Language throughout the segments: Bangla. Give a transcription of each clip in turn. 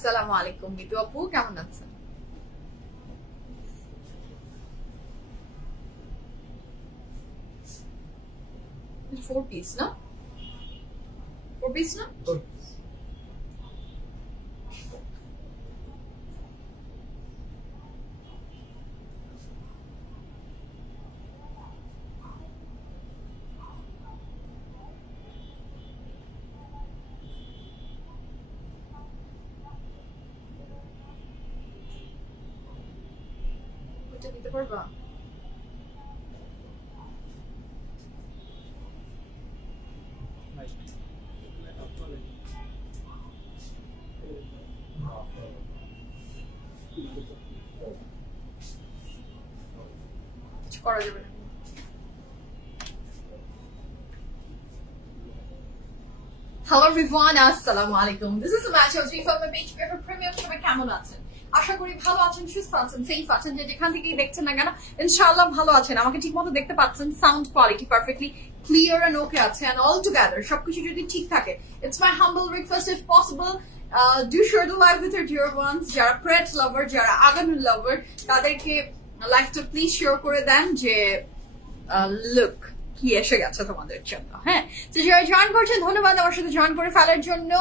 আসসালামু আলাইকুম মিতু আপু, কেমন আছেন? ফোর পিস না? ওইটা দিতে পারবা? করা যাবে না। Hello everyone, assalamu alaikum. This is Sumaya Chaudhary from my page PFF Premium. সবাই কেমন আছেন? আশা করি ভালো আছেন, সুস্থ আছেন, সেফ আছেন। যেখান থেকেই দেখছেন না কেন ইনশাআল্লাহ ভালো আছেন। আমাকে ঠিকমতো দেখতে পাচ্ছেন, sound quality perfectly clear and okay আছে, এন্ড অল টুগেদার সবকিছু যদি ঠিক থাকে, it's my humble request if possible do share the live with your dear ones. যারা প্রেট লাভার, যারা আগানুর লাভার, তাদেরকে লাইভটা প্লিজ শেয়ার করে দেন যে লুক কি এসে গেছে তোমাদের জন্য। হ্যাঁ, তো যারা জয়েন করছেন ধন্যবাদ আমার সাথে জয়েন করে ফেলার জন্য।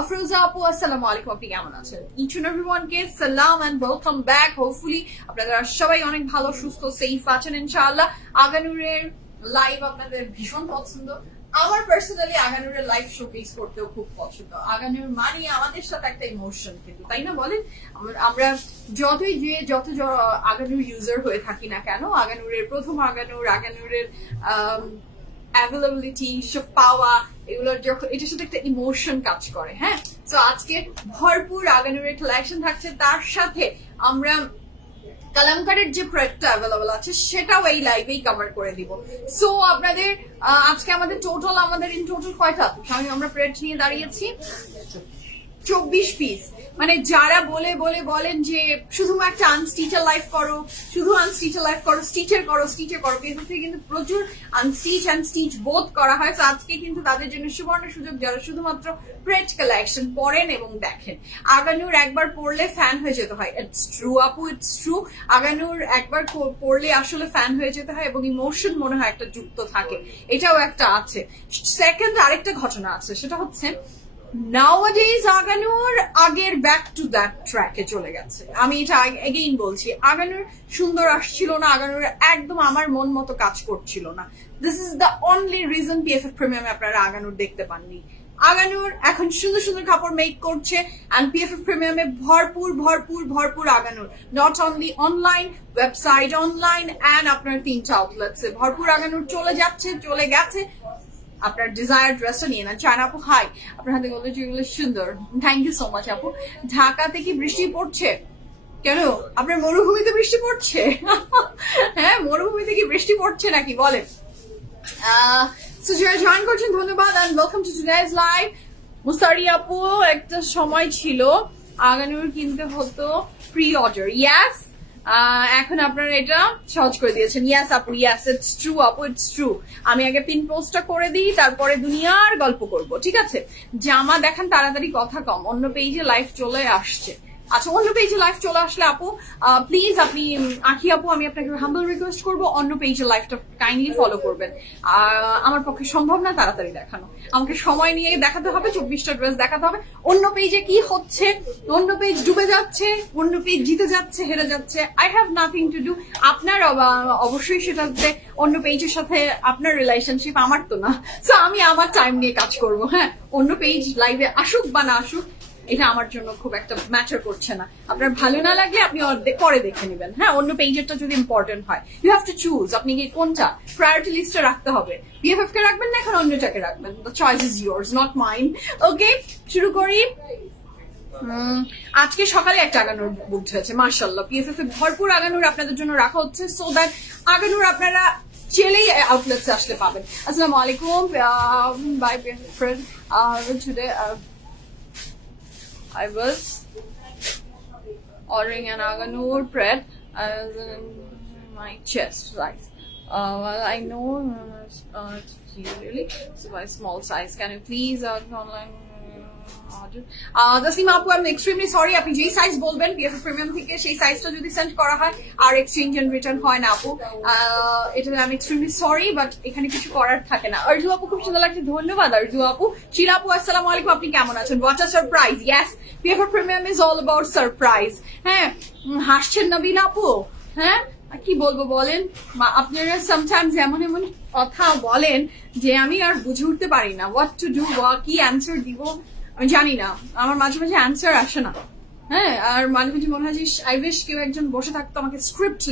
আফরোজা আপু আসসালামু আলাইকুম, আপনি কেমন আছেন? ইচ এন্ড এভরিওয়ান কে সালাম এন্ড ওয়েলকাম ব্যাক। হোপফুলি আপনারা সবাই অনেক ভালো, সুস্থ, সেফ আছেন ইনশাআল্লাহ। আগানুরের লাইভ আপনাদের ভীষণ পছন্দ। আমার পার্সোনালি আগানুরের লাইভ শোকেস করতেও খুব পছন্দ। আগানুর মানে আমাদের সাথে একটা ইমোশন, কিন্তু তাই না বলেন? আমরা যত আগানুর ইউজার হয়ে থাকি না কেন, আগানুরের প্রথম আগানুরের অ্যাভেলেবিলিটি, সব পাওয়া, এগুলোর যখন এটার সাথে একটা ইমোশন কাজ করে। হ্যাঁ, তো আজকে ভরপুর আগানুরের কালেকশন থাকছে, তার সাথে আমরা কালামকারের যে প্রোডাক্টটা অ্যাভেলেবল আছে সেটাও এই লাইভেই কভার করে দিব। সো আপনাদের আজকে আমাদের ইন টোটাল কয়টা আমরা প্রোডাক্ট নিয়ে দাঁড়িয়েছি? 24 পিস। মানে যারা বলেন যে শুধুমাত্র আনস্টিচার লাইভ করো, স্টিচের করো, কিন্তু প্রচুর আনস্টিচ অ্যান্ড স্টিচ বোথ করা হয়। তো আজকে কিন্তু তাদের জন্য সুবর্ণ সুযোগ, যারা শুধুমাত্র প্রেট কালেকশন পড়েন এবং দেখেন। আগানুর একবার পড়লে ফ্যান হয়ে যেতে হয়। ইটস ট্রু আপু, ইটস ট্রু। আগানুর একবার পড়লে আসলে ফ্যান হয়ে যেতে হয় এবং ইমোশন মনে হয় একটা যুক্ত থাকে, এটাও একটা আছে। সেকেন্ড আরেকটা ঘটনা আছে, সেটা হচ্ছে Nowadays আগানুর আগের ব্যাক টু দ্যাট ট্র্যাকে চলে গেছে। আমি এটা এগেইন বলছি, আগানুর সুন্দর আসছিল না, আগানুর একদম আমার মন মতো কাজ করছিল না। This is the only reason PFF প্রিমিয়ামে আপনারা আগানুর দেখতে পাননি। আগানুর এখন সুন্দর সুন্দর কাপড় মেক করছে, এন্ড পিএফএফ প্রিমিয়ামে ভরপুর Aganoor, not only online, website, online and আপনার 3টা আউটলেটসে ভরপুর আগানুর চলে গেছে। আপনার ডিজায়ার ড্রেসটা নিয়ে না। চায়না আপু হাই, আপনার হাতে যেগুলো সুন্দর, থ্যাংক ইউ সো মাচ আপু। ঢাকাতে কি বৃষ্টি পড়ছে? কেন, আপনার মরুভূমিতে বৃষ্টি পড়ছে? হ্যাঁ, মরুভূমিতে কি বৃষ্টি পড়ছে নাকি বলেন? যারা জয়েন করছেন ধন্যবাদ and welcome to today's live. Musari আপু, একটা সময় ছিল আগানুর কিনতে হতো প্রি অর্ডার, ইয়াস, এখন আপনারা এটা সহজ করে দিয়েছেন। ইয়াস আপু, ইয়াস, ইটস ট্রু আপু, ইটস ট্রু। আমি আগে পিন পোস্টটা করে দিই, তারপরে দুনিয়ার গল্প করব, ঠিক আছে? জামা দেখান, তাড়াতাড়ি কথা কম, অন্য পেজে লাইভ চলে আসছে। আচ্ছা, অন্য পেজে লাইভ চলে আসলে আপু প্লিজ, আপনি আখি আপু, আমি আপনাকে হাম্বল রিকোয়েস্ট করবো অন্য পেজে লাইভটা কাইন্ডলি ফলো করবেন। আমার পক্ষে সম্ভব না তাড়াতাড়ি দেখানো, আমাকে সময় নিয়ে দেখাতে হবে, 24টা ড্রেস দেখাতে হবে। অন্য পেজে কি হচ্ছে, অন্য পেজ ডুবে যাচ্ছে, অন্য পেজ জিতে যাচ্ছে, হেরে যাচ্ছে, I have nothing to do. আপনার অবশ্যই সেটাতে অন্য পেজের সাথে আপনার রিলেশনশিপ, আমার তো না। সো আমি আমার টাইম নিয়ে কাজ করবো। হ্যাঁ, অন্য পেজ লাইভে আসুক বা না আসুক, এটা আমার জন্য খুব একটা ম্যাটার করছে না। আপনার ভালো না লাগলে আপনি পরে দেখে নেবেন। হ্যাঁ, অন্য পেজেরটা যদি ইম্পর্টেন্ট হয়, ইউ হ্যাভ টু চুজ আপনি কি কোনটা প্রায়োরিটি লিস্টে রাখতে হবে। পিএফএফ কে রাখবেন না এখন অন্যটাকে রাখবেন, the choice is yours, not mine. Okay, শুরু করি। আজকে সকালে একটা আগানুর বুক হয়েছে, মাশাআল্লাহ। পিএফএফ এ ভরপুর আগানুর আপনাদের জন্য রাখা হচ্ছে, সো দ্যাট আগানুর আপনারা চেলেই আউটলেটসে আসলে পাবেন। আসসালামু আলাইকুম, by friend. Today I was ordering an Aganur pred in my chest, right? Well, I know it's really so by small size. Can you please online Taslima আপু আমি এক্সট্রিমলি সরি, আপনি যেই সাইজ বলবেন পিএফএফ প্রিমিয়াম থেকে সেই সাইজটা যদি সেন্ড করা হয় আর এক্সচেঞ্জ এন্ড রিটার্ন হয় না আপু, এটা আমি এক্সট্রিমলি সরি, বাট এখানে কিছু করার থাকে না। অর্জু আপু খুব সুন্দর লাগছে, ধন্যবাদ অর্জু আপু। শিলা আপু আসসালামু আলাইকুম, আপনি কেমন আছেন? What a surprise. Yes, PFF premium is all about surprise. হ্যাঁ, হাসছেন নবীন আপু? হ্যাঁ, কি বলবো বলেন, আপনারা সামটাইমস এমন এমন কথা বলেন যে আমি আর বুঝে উঠতে পারি না হোয়াট টু ডু, বা কি অ্যান্সার দিব আমি জানি না, আমার মাঝে মাঝে অ্যান্সার আসে না। হ্যাঁ, আর মাঝে মাঝে মনে হয় যে আই উইশ কেউ একজন বসে থাকতো আমাকে স্ক্রিপ্ট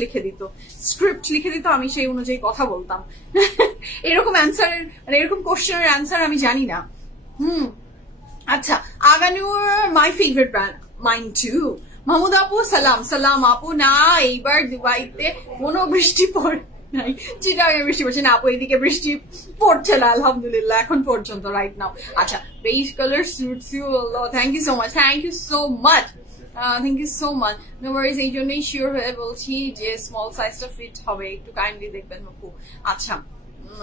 লিখে দিত, আমি সেই অনুযায়ী কথা বলতাম। এরকম অ্যান্সারের মানে এরকম কোশ্চেনের অ্যান্সার আমি জানি না। আচ্ছা, Aganoor my favourite brand, mine too. Mahmud আপু সালাম আপু। না, এইবার দুবাইতে কোনো বৃষ্টি পড়ে নাই, চিটাগাঙে বৃষ্টি পড়ছে না আপু, এইদিকে বৃষ্টি পড়ছে না আলহামদুলিল্লাহ এখন পর্যন্ত রাইট নাও। আচ্ছা, beige colour suits you, thank you so much, thank you so much, thank you so much. No worries, এই জন্যই শিওর হয়ে বলছি যে স্মল সাইজটা ফিট হবে, একটু কাইন্ডলি দেখবেন আপু। আচ্ছা,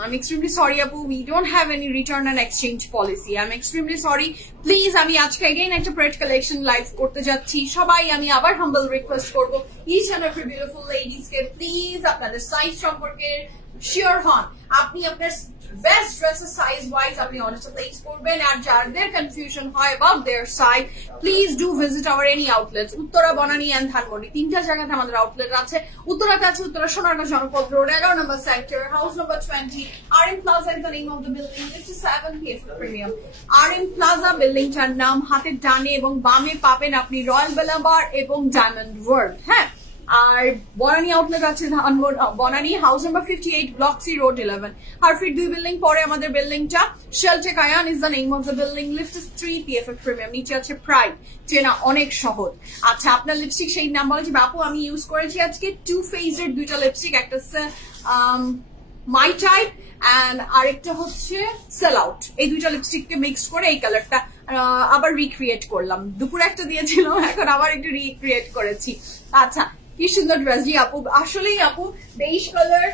I'm extremely sorry আপু, we don't have any return and exchange policy. I'm extremely sorry. Please, আমি আজকে again একটা প্রেড কালেকশন লাইভ করতে যাচ্ছি। সবাই আমি আবার হাম্বল রিকোয়েস্ট করবো each and every beautiful ladies K please আপনাদের সাইজ সম্পর্কে শিওর হন। আপনি আপনার বেস্ট ড্রেসের সাইজ ওয়াইজ আপনি অর্ডারটা প্লেস করবেন, আর যাদের কনফিউশন হয় about their size please do visit our any outlets. Uttara, Banani and Dhanmondi, তিনটা জায়গাতে আমাদের আউটলেট আছে। উত্তরাতে আছে উত্তরা সোনারগাঁ জনপদ রোড 11 নম্বর সেক্টর, হাউস নম্বর 20। RM plaza is the name of the building, 57 PFF premium. RM plaza বিল্ডিংটার নাম, হাতের ডানে এবং বামে পাবেন আপনি রয়্যাল বেলা বার এবং ডায়মন্ড ওয়ার্ল্ড। হ্যাঁ, আর বনানী আউটলেট আছে Banani, house number 58, block C, road 11। হারফিট 2 বিল্ডিং পরে আমাদের বিল্ডিংটা, Sheltech Ayan is the name of the building, lift 3 PFF premium, নিচে আছে প্রাইড, চেনা অনেক সহজ। আচ্ছা, আপনার লিপস্টিক সেই নাম বলেছি বাপু, আমি ইউজ করেছি আজকে 2 ফেজের দুইটা লিপস্টিক, একটা মাই টাইপ অ্যান্ড আরেকটা হচ্ছে সেল আউট। এই দুইটা লিপস্টিককে মিক্স করে এই কালারটা আবার রিক্রিয়েট করলাম। দুপুরে একটা দিয়েছিলাম, এখন আবার একটু রিক্রিয়েট করেছি। আচ্ছা, কি সুন্দর ড্রেস। জি আপু, আসলেই আপু বেইজ কালার,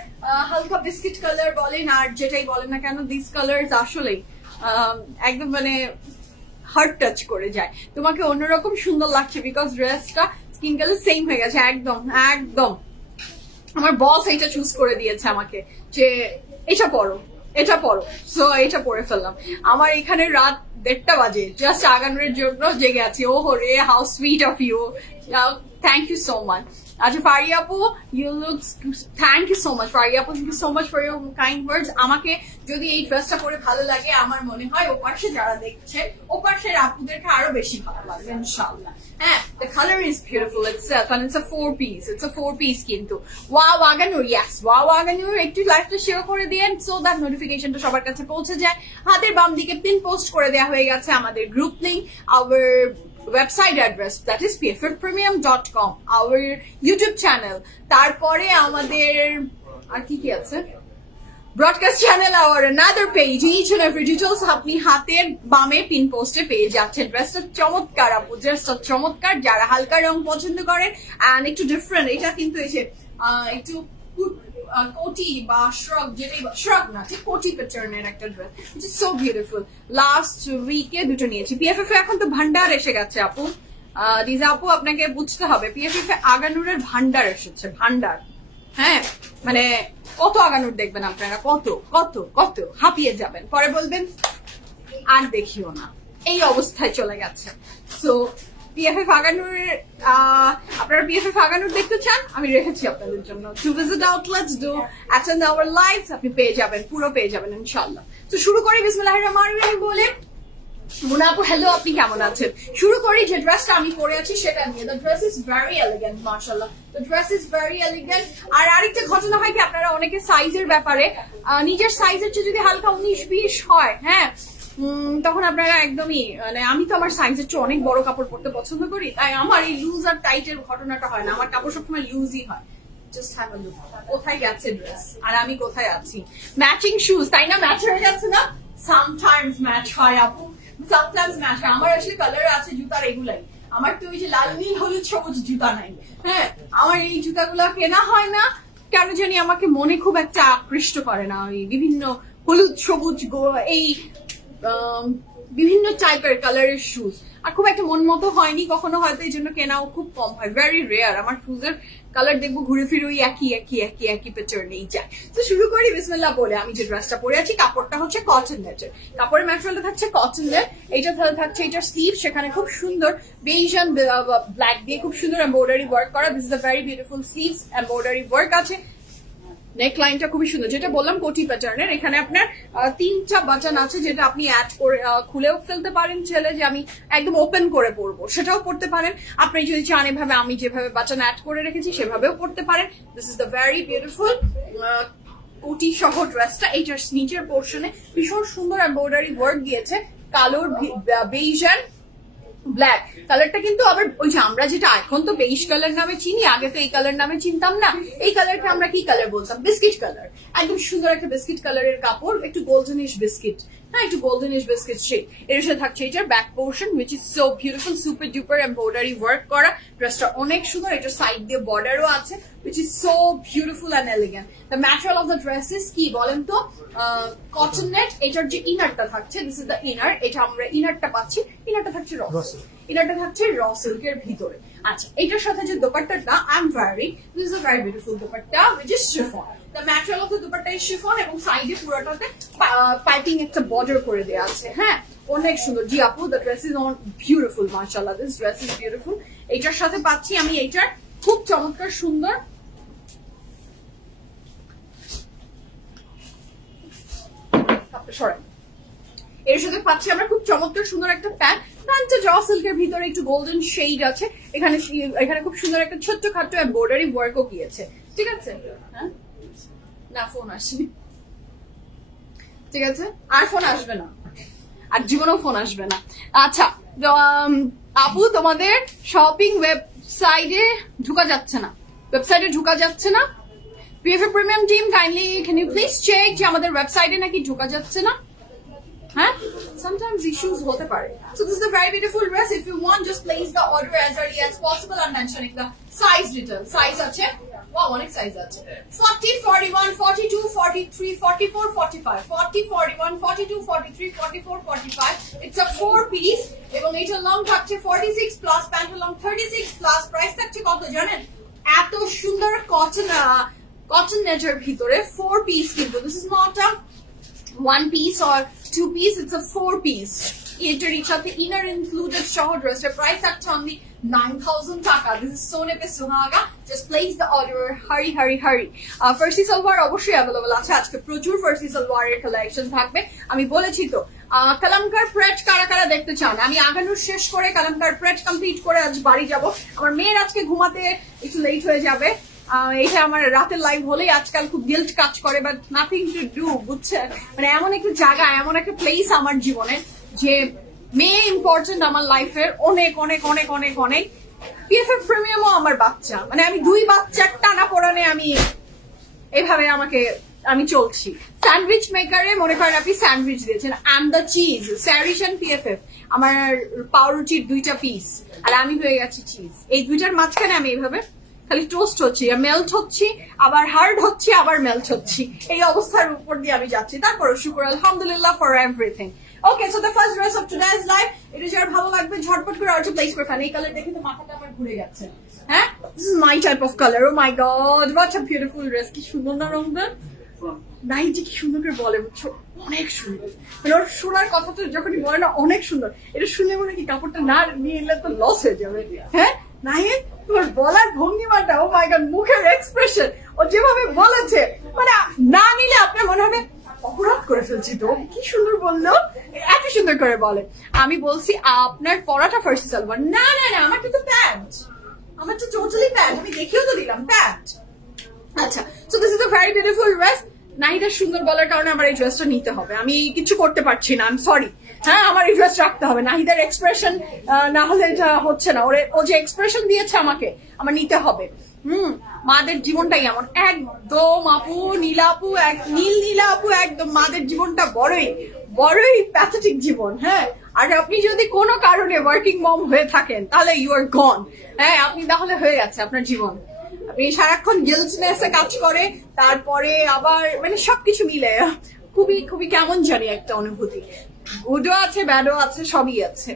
হালকা বিস্কিট কালার বলেন আর যেটাই বলেন না কেন, দিস কালার আসলেই একদম মানে হার্ট টাচ করে যায়। তোমাকে অন্যরকম সুন্দর লাগছে বিকজ ড্রেসটা স্কিন কালার সেম হয়ে গেছে একদম একদম। আমার বস এইটা চুজ করে দিয়েছে আমাকে যে এটা পরো, এটা পরো, সো এটা পরে ফেললাম। আমার এখানে রাত 1:30 বাজে, জাস্ট আগানোর জন্য জেগে আছি। ওহো রে, how sweet of you, thank you so much. আচ্ছা ফারিয়া আপু, you look, thank you so much Faria আপু, thank you so much for your kind words. আমাকে যদি এই ড্রেসটা পরে ভালো লাগে, আমার মনে হয় ওপাশে যারা দেখছে ওপাশের আপুদেরকে আরো বেশি ভালো লাগবে ইনশাআল্লাহ। হ্যাঁ, the color is beautiful itself and it's a 4 piece, it's a 4 piece কিন্তু। Wow Aganoor, yes, wow Aganoor, একটু লাইভটা শেয়ার করে দিয়েন সো দ্যাট নোটিফিকেশনটা সবার কাছে পৌঁছে যায়। হাতের বাম দিকে পিন পোস্ট করে দেওয়া হয়ে গেছে আমাদের group link, our website address that is pffpremium.com, our YouTube channel, তারপরে আমাদের আর কি কি আছে, broadcast channel, our another page, each and every details আপনি হাতের বামে পিন পোস্টে পেয়ে যাচ্ছেন। ড্রেসটা চমৎকার আপু, ড্রেসটা চমৎকার। যারা হালকা রং পছন্দ করেন এন্ড একটু ডিফারেন্ট, এটা কিন্তু এই যে একটু কোটি বা শ্রগ, যেটাই শ্রগ না, ঠিক কোটি প্যাটার্নের একটা dress, it is so beautiful. Last উইকে দুটো নিয়েছি। পিএফএফ এখন তো ভান্ডার এসে গেছে আপু, দিজা আপু আপনাকে বুঝতে হবে, পিএফএফ আগানুরের ভান্ডার এসেছে, ভান্ডার। হ্যাঁ, মানে কত আগানুর দেখবেন আপনারা, কত কত কত হাঁপিয়ে যাবেন, পরে বলবেন আর দেখিও না, এই অবস্থায় চলে গেছে। সো পিএফএফ আগানুর, আপনারা পিএফএফ আগানুর দেখতে চান, আমি রেখেছি আপনাদের জন্য। To visit outlets, do attend our live, আপনি পেয়ে যাবেন, পুরো পেয়ে যাবেন ইনশাআল্লাহ। তো শুরু করি বিসমিল্লাহির রহমানির রহিম বলে। মুনা আপু হ্যালো, আপনি কেমন আছেন? শুরু করি যে ড্রেসটা আমি পরে আছি সেটা নিয়ে। The dress is very elegant, মাশাআল্লাহ, the dress is very elegant. আর আরেকটা ঘটনা হয় কি, আপনারা অনেকে সাইজের ব্যাপারে নিজের সাইজের চেয়ে যদি হালকা 19-20 হয়, হ্যাঁ, তখন আপনারা একদমই মানে, আমি তো আমার সাইজের চেয়ে অনেক বড় কাপড় পরতে পছন্দ করি, তাই আমার এই লুজ আর টাইটের ঘটনাটা হয় না, আমার কাপড় সবসময় লুজই হয়। জাস্ট হ্যাভ আ লুক, কোথায় গেছে ড্রেস আর আমি কোথায় আছি। ম্যাচিং শুজ, তাই না? ম্যাচ হয়ে যাচ্ছে না? সামটাইমস ম্যাচ হয় আপু, সামটাইমস ম্যাচ হয়। আমার আসলে কালার আছে জুতার এগুলাই, আমার তো ওই যে লাল নীল হলুদ সবুজ জুতা নাই। হ্যাঁ, আমার এই জুতাগুলো কেনা হয় না কেন জানি, আমাকে মনে খুব একটা আকৃষ্ট করে না ওই বিভিন্ন হলুদ সবুজ এই বিভিন্ন টাইপের কালারের শুজ, আর খুব একটা মন মতো হয়নি কখনো, হয়তো এই জন্য কেনাও খুব কম হয়, ভেরি রেয়ার। আমার শুজের কালার দেখবো ঘুরে ফিরে ওই একই প্যাটার্নেই যায়। তো শুরু করি বিসমিল্লাহ বলে। আমি যে ড্রেসটা পরে আছি কাপড়টা হচ্ছে কটন নেটের, কাপড়ের ম্যাটেরিয়ালটা থাকছে কটন নেট। এইটা থাকছে এটার স্লিভ, সেখানে খুব সুন্দর বেজ এন্ড ব্ল্যাক দিয়ে খুব সুন্দর এমব্রয়ডারি ওয়ার্ক করা। This is a very beautiful sleeves, embroidery work আছে। নেক লাইনটা খুবই সুন্দর, যেটা বললাম কোটি প্যাটার্নের। এখানে আপনার 3টা বাটন আছে, যেটা আপনি অ্যাড করে খুলেও ফেলতে পারেন ছেলে, যে আমি একদম ওপেন করে পরবো সেটাও পড়তে পারেন। আপনি যদি চান এভাবে আমি যেভাবে বাটন অ্যাড করে রেখেছি সেভাবেও পড়তে পারেন। This is the very beautiful কোটি সহ ড্রেসটা। এইটার নিচের পোর্শনে ভীষণ সুন্দর এমব্রয়ডারি ওয়ার্ক দিয়েছে, কালোর বেজ এন্ড ব্ল্যাক কালারটা। কিন্তু আবার ওই যে আমরা যেটা এখন তো বেইজ কালার নামে চিনি, আগে তো এই কালার নামে চিনতাম না। এই কালারকে আমরা কি কালার বলতাম? Biscuit colour. একদম সুন্দর একটা বিস্কিট কালারের কাপড়, একটু গোল্ডেনিশ বিস্কিট, হ্যাঁ একটু গোল্ডেনিশ বিস্কিট শেড। এর সাথে থাকছে এটার back portion which is so beautiful, super duper embroidery work করা। ড্রেসটা অনেক সুন্দর, এটা সাইড দিয়ে বর্ডারও আছে which is so beautiful and elegant. The material of the dress is কি বলেন তো? Cotton net. এটার যে ইনারটা থাকছে, দিস ইজ দ্য ইনার। এটা আমরা ইনারটা পাচ্ছি, ইনারটা থাকছে র সিল্ক, ইনারটা থাকছে র সিল্কের ভিতরে। আচ্ছা, এটার সাথে যে দোপাট্টাটা this is a very beautiful dupatta which is chiffon. The material of the dupatta is chiffon এবং সাইডে পুরোটাতে পাইপিং একটা বর্ডার করে দেওয়া আছে। হ্যাঁ, অনেক সুন্দর। জি আপু, the dress is on beautiful, mashallah, this dress is beautiful. এটার সাথে পাচ্ছি আমি এইটার খুব চমৎকার সুন্দর এর সাথে পাচ্ছি আমরা খুব চমৎকার সুন্দর একটা প্যান্ট। প্যান্টটা র সিল্কের ভিতরে একটু গোল্ডেন শেড আছে। এখানে খুব সুন্দর একটা ছোট্ট খাট্ট এমব্রয়ডারি ওয়ার্কও গিয়েছে। ঠিক আছে, হ্যাঁ না ফোন আসেনি, ঠিক আছে, আর ফোন আসবে না, আর জীবনেও ফোন আসবে না। আচ্ছা আপু, তোমাদের শপিং ওয়েবসাইটে ঢুকা যাচ্ছে না। PFF Premium team, kindly can you please check যে আমাদের ওয়েবসাইটে নাকি ঢোকা যাচ্ছে না? হ্যাঁ, sometimes issues হতে পারে। So this is a very beautiful dress. If you want, just place the order as early as possible. I'm mentioning the size detail. Size আছে, wow, অনেক সাইজ আছে। 40, 41, 42, 43, 44, 45, 40, 41, 42, 43, 44, 45. It's a 4 piece এবং এটা লং থাকছে 46 plus pant long 36 plus price থাকছে কত জানেন? এত সুন্দর কটন নেটের ভিতরে 4 পিস, কিন্তু this is not a 1 piece or 2 piece, it's a 4 piece. এটার সাথে ইনার ইনক্লুডেড সহ ড্রেসের প্রাইস থাকছে only 9,000 টাকা। This is Sone pe Suhaga. Just place the order. Hurry. ফার্সি সালোয়ার অবশ্যই অ্যাভেলেবল আছে। আজকে প্রচুর ফার্সি সালোয়ারের কালেকশন থাকবে। আমি বলেছি তো, কালামকার প্রেট কারা দেখতে চান? আমি আগানোর শেষ করে কালামকার প্রেট কমপ্লিট করে আজ বাড়ি যাব। আমার মেয়ের আজকে ঘুমাতে একটু লেট হয়ে যাবে। এটা আমার রাতের লাইভ হলেই আজকাল খুব গিল্ট কাজ করে, বাট নাথিং টু ডু, বুঝছেন? মানে এমন একটা জায়গা, এমন একটা প্লেস আমার জীবনে যে মেয়ে ইম্পর্টেন্ট আমার লাইফের অনেক। PFF প্রিমিয়ামও আমার বাচ্চা, মানে আমি 2 বাচ্চার টানা পড়ানে আমি এভাবে আমি চলছি। স্যান্ডউইচ মেকারে মনে করেন আপনি স্যান্ডউইচ দিয়েছেন, অ্যান্ড দ্য চিজ স্যারিশ এন্ড PFF, আমার পাউরুটির 2টা পিস, আর আমি হয়ে গেছি চিজ। এই 2টার মাঝখানে আমি এইভাবে খালি টোস্ট হচ্ছি, মেল্ট হচ্ছি, আবার হার্ড হচ্ছি, আবার মেল্ট হচ্ছি। এই অবস্থার উপর দিয়ে আমি যাচ্ছি। তারপরে শুকর আলহামদুলিল্লাহ for everything. Okay, so the first dress of today's live, এটা যার ভালো লাগবে ঝটপট করে অর্ডার প্লেস করে ফেলেন। এই কালার দেখে তো মাথাটা আমার ঘুরে গেছে। হ্যাঁ, this is my type of colour. Oh my god, what a beautiful dress. কি সুন্দর না রংটা? নাইটি কি সুন্দর করে বলে, বুঝছো? অনেক সুন্দর। মানে ওর শোনার কথা তো যখনই বলে না অনেক সুন্দর, এটা শুনে মনে কি কাপড়টা না নিয়ে এলে তো লস হয়ে যাবে। হ্যাঁ নাহিদ, তোমার বলার ভঙ্গিমাটা, ও মাই গড, মুখের এক্সপ্রেশন, ও যেভাবে বলেছে, মানে না নিলে আপনার মনে হবে অপরাধ করে ফেলছি। তো কি সুন্দর বললো, এত সুন্দর করে বলে। আমি বলছি আপনার পরাটা ফার্সি সালোয়ার। না, আমারটা তো প্যান্ট, আমার তো টোটালি প্যান্ট। আমি দেখিয়েও তো দিলাম প্যান্ট। আচ্ছা, so this is a very beautiful dress. নাহিদার সুন্দর বলার কারণে আমার এই ড্রেসটা নিতে হবে, আমি কিছু করতে পারছি না, আই এম সরি। হ্যাঁ, আমার এই ড্রেস রাখতে হবে। নাহিদার এক্সপ্রেশন না হলে এটা হচ্ছে না। ও যে এক্সপ্রেশন দিয়েছে আমাকে, আমার নিতে হবে। মাদের জীবনটাই এমন একদম আপু, নীলা আপু একদম মাদের জীবনটা বড়ই প্যাথেটিক জীবন। হ্যাঁ, আর আপনি যদি কোনো কারণে ওয়ার্কিং মম হয়ে থাকেন তাহলে ইউ আর গন। হ্যাঁ, আপনি তাহলে হয়ে গেছে আপনার জীবন। আপনি সারাক্ষণ গিল্টনেসে কাজ করে, তারপরে আবার মানে সবকিছু মিলে খুবই কেমন জানি একটা অনুভূতি। গুডও আছে, ব্যাডও আছে, সবই আছে।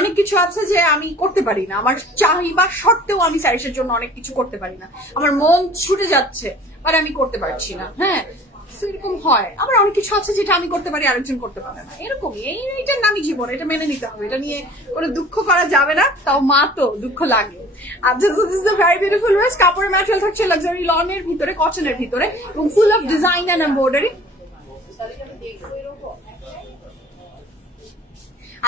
অনেক কিছু আছে যে আমি করতে পারি না, আমার চাহিদা সত্ত্বেও আমি সাইজের জন্য অনেক কিছু করতে পারি না, আমার মন ছুটে যাচ্ছে আর আমি করতে পারছি না। হ্যাঁ, এরকম হয়। আবার অনেক কিছু আছে যেটা আমি করতে পারি আরেকজন করতে পারে না, এরকমই। এইটার নামই জীবন, এটা মেনে নিতে হবে, এটা নিয়ে কোনো দুঃখ করা যাবে না। তাও মা তো দুঃখ লাগে। আচ্ছা, so this is the very beautiful dress. কাপড়ের ম্যাটেরিয়াল থাকছে লাক্সারি লনের ভিতরে, কটনের ভিতরে, এবং full of design and embroidery.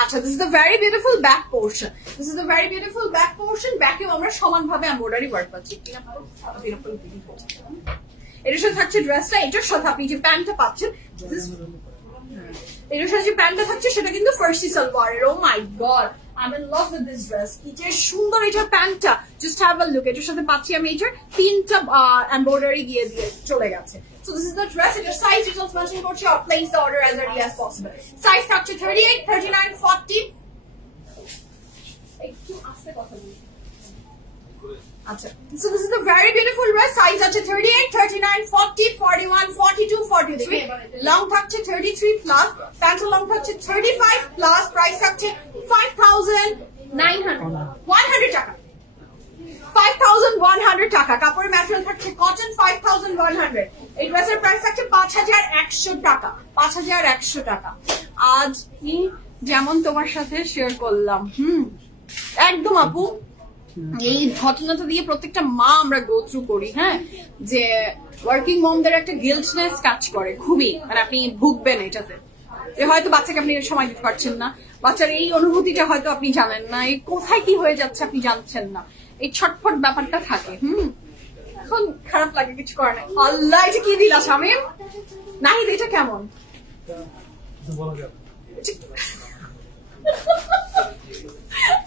আচ্ছা, this is the very beautiful back portion. This is the very beautiful back portion. ব্যাকেও আমরা সমানভাবে এমব্রয়ডারি ওয়ার্ক পাচ্ছি। এটার সাথে থাকছে ড্রেসটা, এটার সাথে আপনি যে প্যান্টটা পাচ্ছেন, এটার সাথে যে প্যান্টটা থাকছে সেটা কিন্তু ফার্সি সালোয়ারের। ও my god, I'm in love with this dress. কি যে সুন্দর এটা প্যান্টটা, just have a look. এটার সাথে পাচ্ছি আমি এটার 3টা এমব্রয়ডারি দিয়ে চলে গেছে। So this is the dress. Your size details mention করছি, or place the order as early as possible. Size থাকছে 38, 39, 40. একটু আস্তে কথা বলি। আচ্ছা, so this is the very beautiful dress. Size আছে 38, 39, 40, 41, 42, 43. লং থাকছে 33 প্লাস, প্যান্টের লং থাকছে 35 প্লাস, প্রাইস থাকছে 5,900 টাকা। 5,100 টাকা। কাপড়ের ম্যাটেরিয়াল থাকছে কটন, 5,100। এই ড্রেসের প্রাইস থাকছে 5,100 টাকা। 5,100 টাকা। আজ যেমন তোমার সাথে শেয়ার করলাম, একদম আপু এই ঘটনাটা দিয়ে প্রত্যেকটা মা আমরা গো থ্রু করি। হ্যাঁ, যে ওয়ার্কিং মমদের একটা গিল্টনেস কাজ করে খুবই, মানে আপনি ভুগবেন এটাতে, যে হয়তো বাচ্চাকে আপনি সময় দিতে পারছেন না, বাচ্চার এই অনুভূতিটা হয়তো আপনি জানেন না, এই কোথায় কি হয়ে যাচ্ছে আপনি জানছেন না, এই ছটফট ব্যাপারটা থাকে। এখন খারাপ লাগে, কিছু করে না। আল্লাহ, এটা কি দিলা শামিম? নাহিদ, এটা কেমন?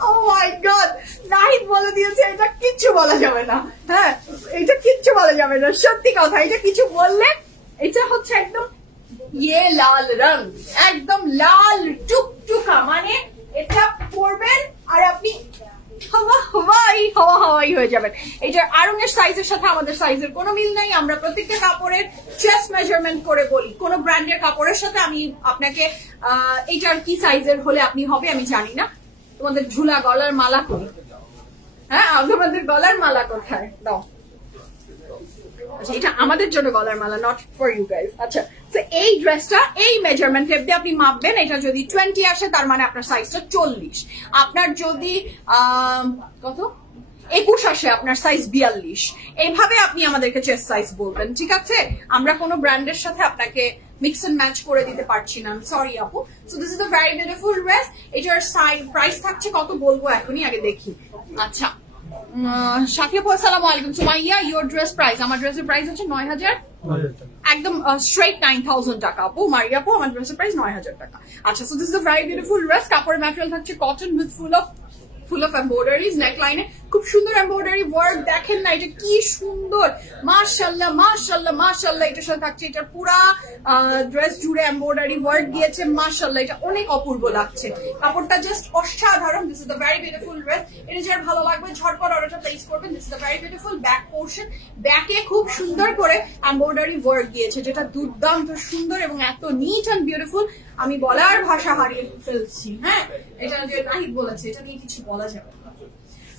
Oh my God, নাহিদ বলে দিয়েছে এটা কিচ্ছু বলা যাবে না। হ্যাঁ, এটা কিচ্ছু বলা যাবে না, সত্যি কথা। এটা কিছু বললে এটা হচ্ছে একদম ইয়ে লাল রং, একদম লাল টুকটুকা, মানে এটা পরবেন আর আপনি হাওয়াই হয়ে যাবেন। এটার আরঙের সাইজের সাথে আমাদের সাইজের কোনো মিল নাই। আমরা প্রত্যেকটা কাপড়ের চেস্ট মেজারমেন্ট করে বলি। কোন ব্র্যান্ডের কাপড়ের সাথে আমি আপনাকে এটার কি সাইজের হলে আপনি হবে আমি জানি না। তোমাদের ঝুলা গলার মালা করি। হ্যাঁ, তোমাদের গলার মালা কোথায় দাও? আচ্ছা, এটা আমাদের জন্য গলার মালা, নট ফর ইউ গাইজ। আচ্ছা, তো এই ড্রেসটা এই মেজারমেন্ট টেপ দিয়ে আপনি মাপবেন। এটা যদি 20 আসে তার মানে আপনার সাইজটা 40। আপনার যদি কত 21 আসে আপনার সাইজ 42। এইভাবে আপনি আমাদেরকে চেস্ট সাইজ বলবেন, ঠিক আছে? আমরা কোনো ব্র্যান্ডের সাথে আপনাকে মিক্স এন্ড ম্যাচ করে দিতে পারছি না, সরি আপু। So this is the very beautiful dress. এটার প্রাইস থাকছে কত বলবো এখনই, আগে দেখি। আচ্ছা, শাফিয়া আপু আসসালামু আলাইকুম। Sumaiya, your dress price? আমার ড্রেসের প্রাইস হচ্ছে 9,000, একদম স্ট্রেট 9,000 টাকা আপু। মারিয়া আপু, আমার ড্রেসের প্রাইস 9,000 টাকা। আচ্ছা, so this is the very beautiful dress. কাপড়ের ম্যাটেরিয়াল থাকছে cotton with full of embroideries. নেকলাইনে খুব সুন্দর এমব্রয়ডারি ওয়ার্ক, দেখেন না এটা কি সুন্দর, মাশাআল্লাহ মাশাআল্লাহ মাশাআল্লাহ। এটার সাথে থাকছে এটার পুরা ড্রেস জুড়ে এমব্রয়ডারি ওয়ার্ক দিয়েছে, মাশাআল্লাহ, এটা অনেক অপূর্ব লাগছে। কাপড়টা জাস্ট অসাধারণ। This is the very beautiful dress. এটা যার ভালো লাগবে ঝটপট অর্ডারটা প্লেস করবেন। This is the very beautiful back portion. ব্যাকে খুব সুন্দর করে এমব্রয়ডারি ওয়ার্ক দিয়েছে, যেটা দুর্দান্ত সুন্দর এবং এত নিট অ্যান্ড বিউটিফুল, আমি বলার ভাষা হারিয়ে ফেলছি। হ্যাঁ, এটা যে নাহিদ বলেছে, এটা নিয়ে কিছু বলা যাবে না।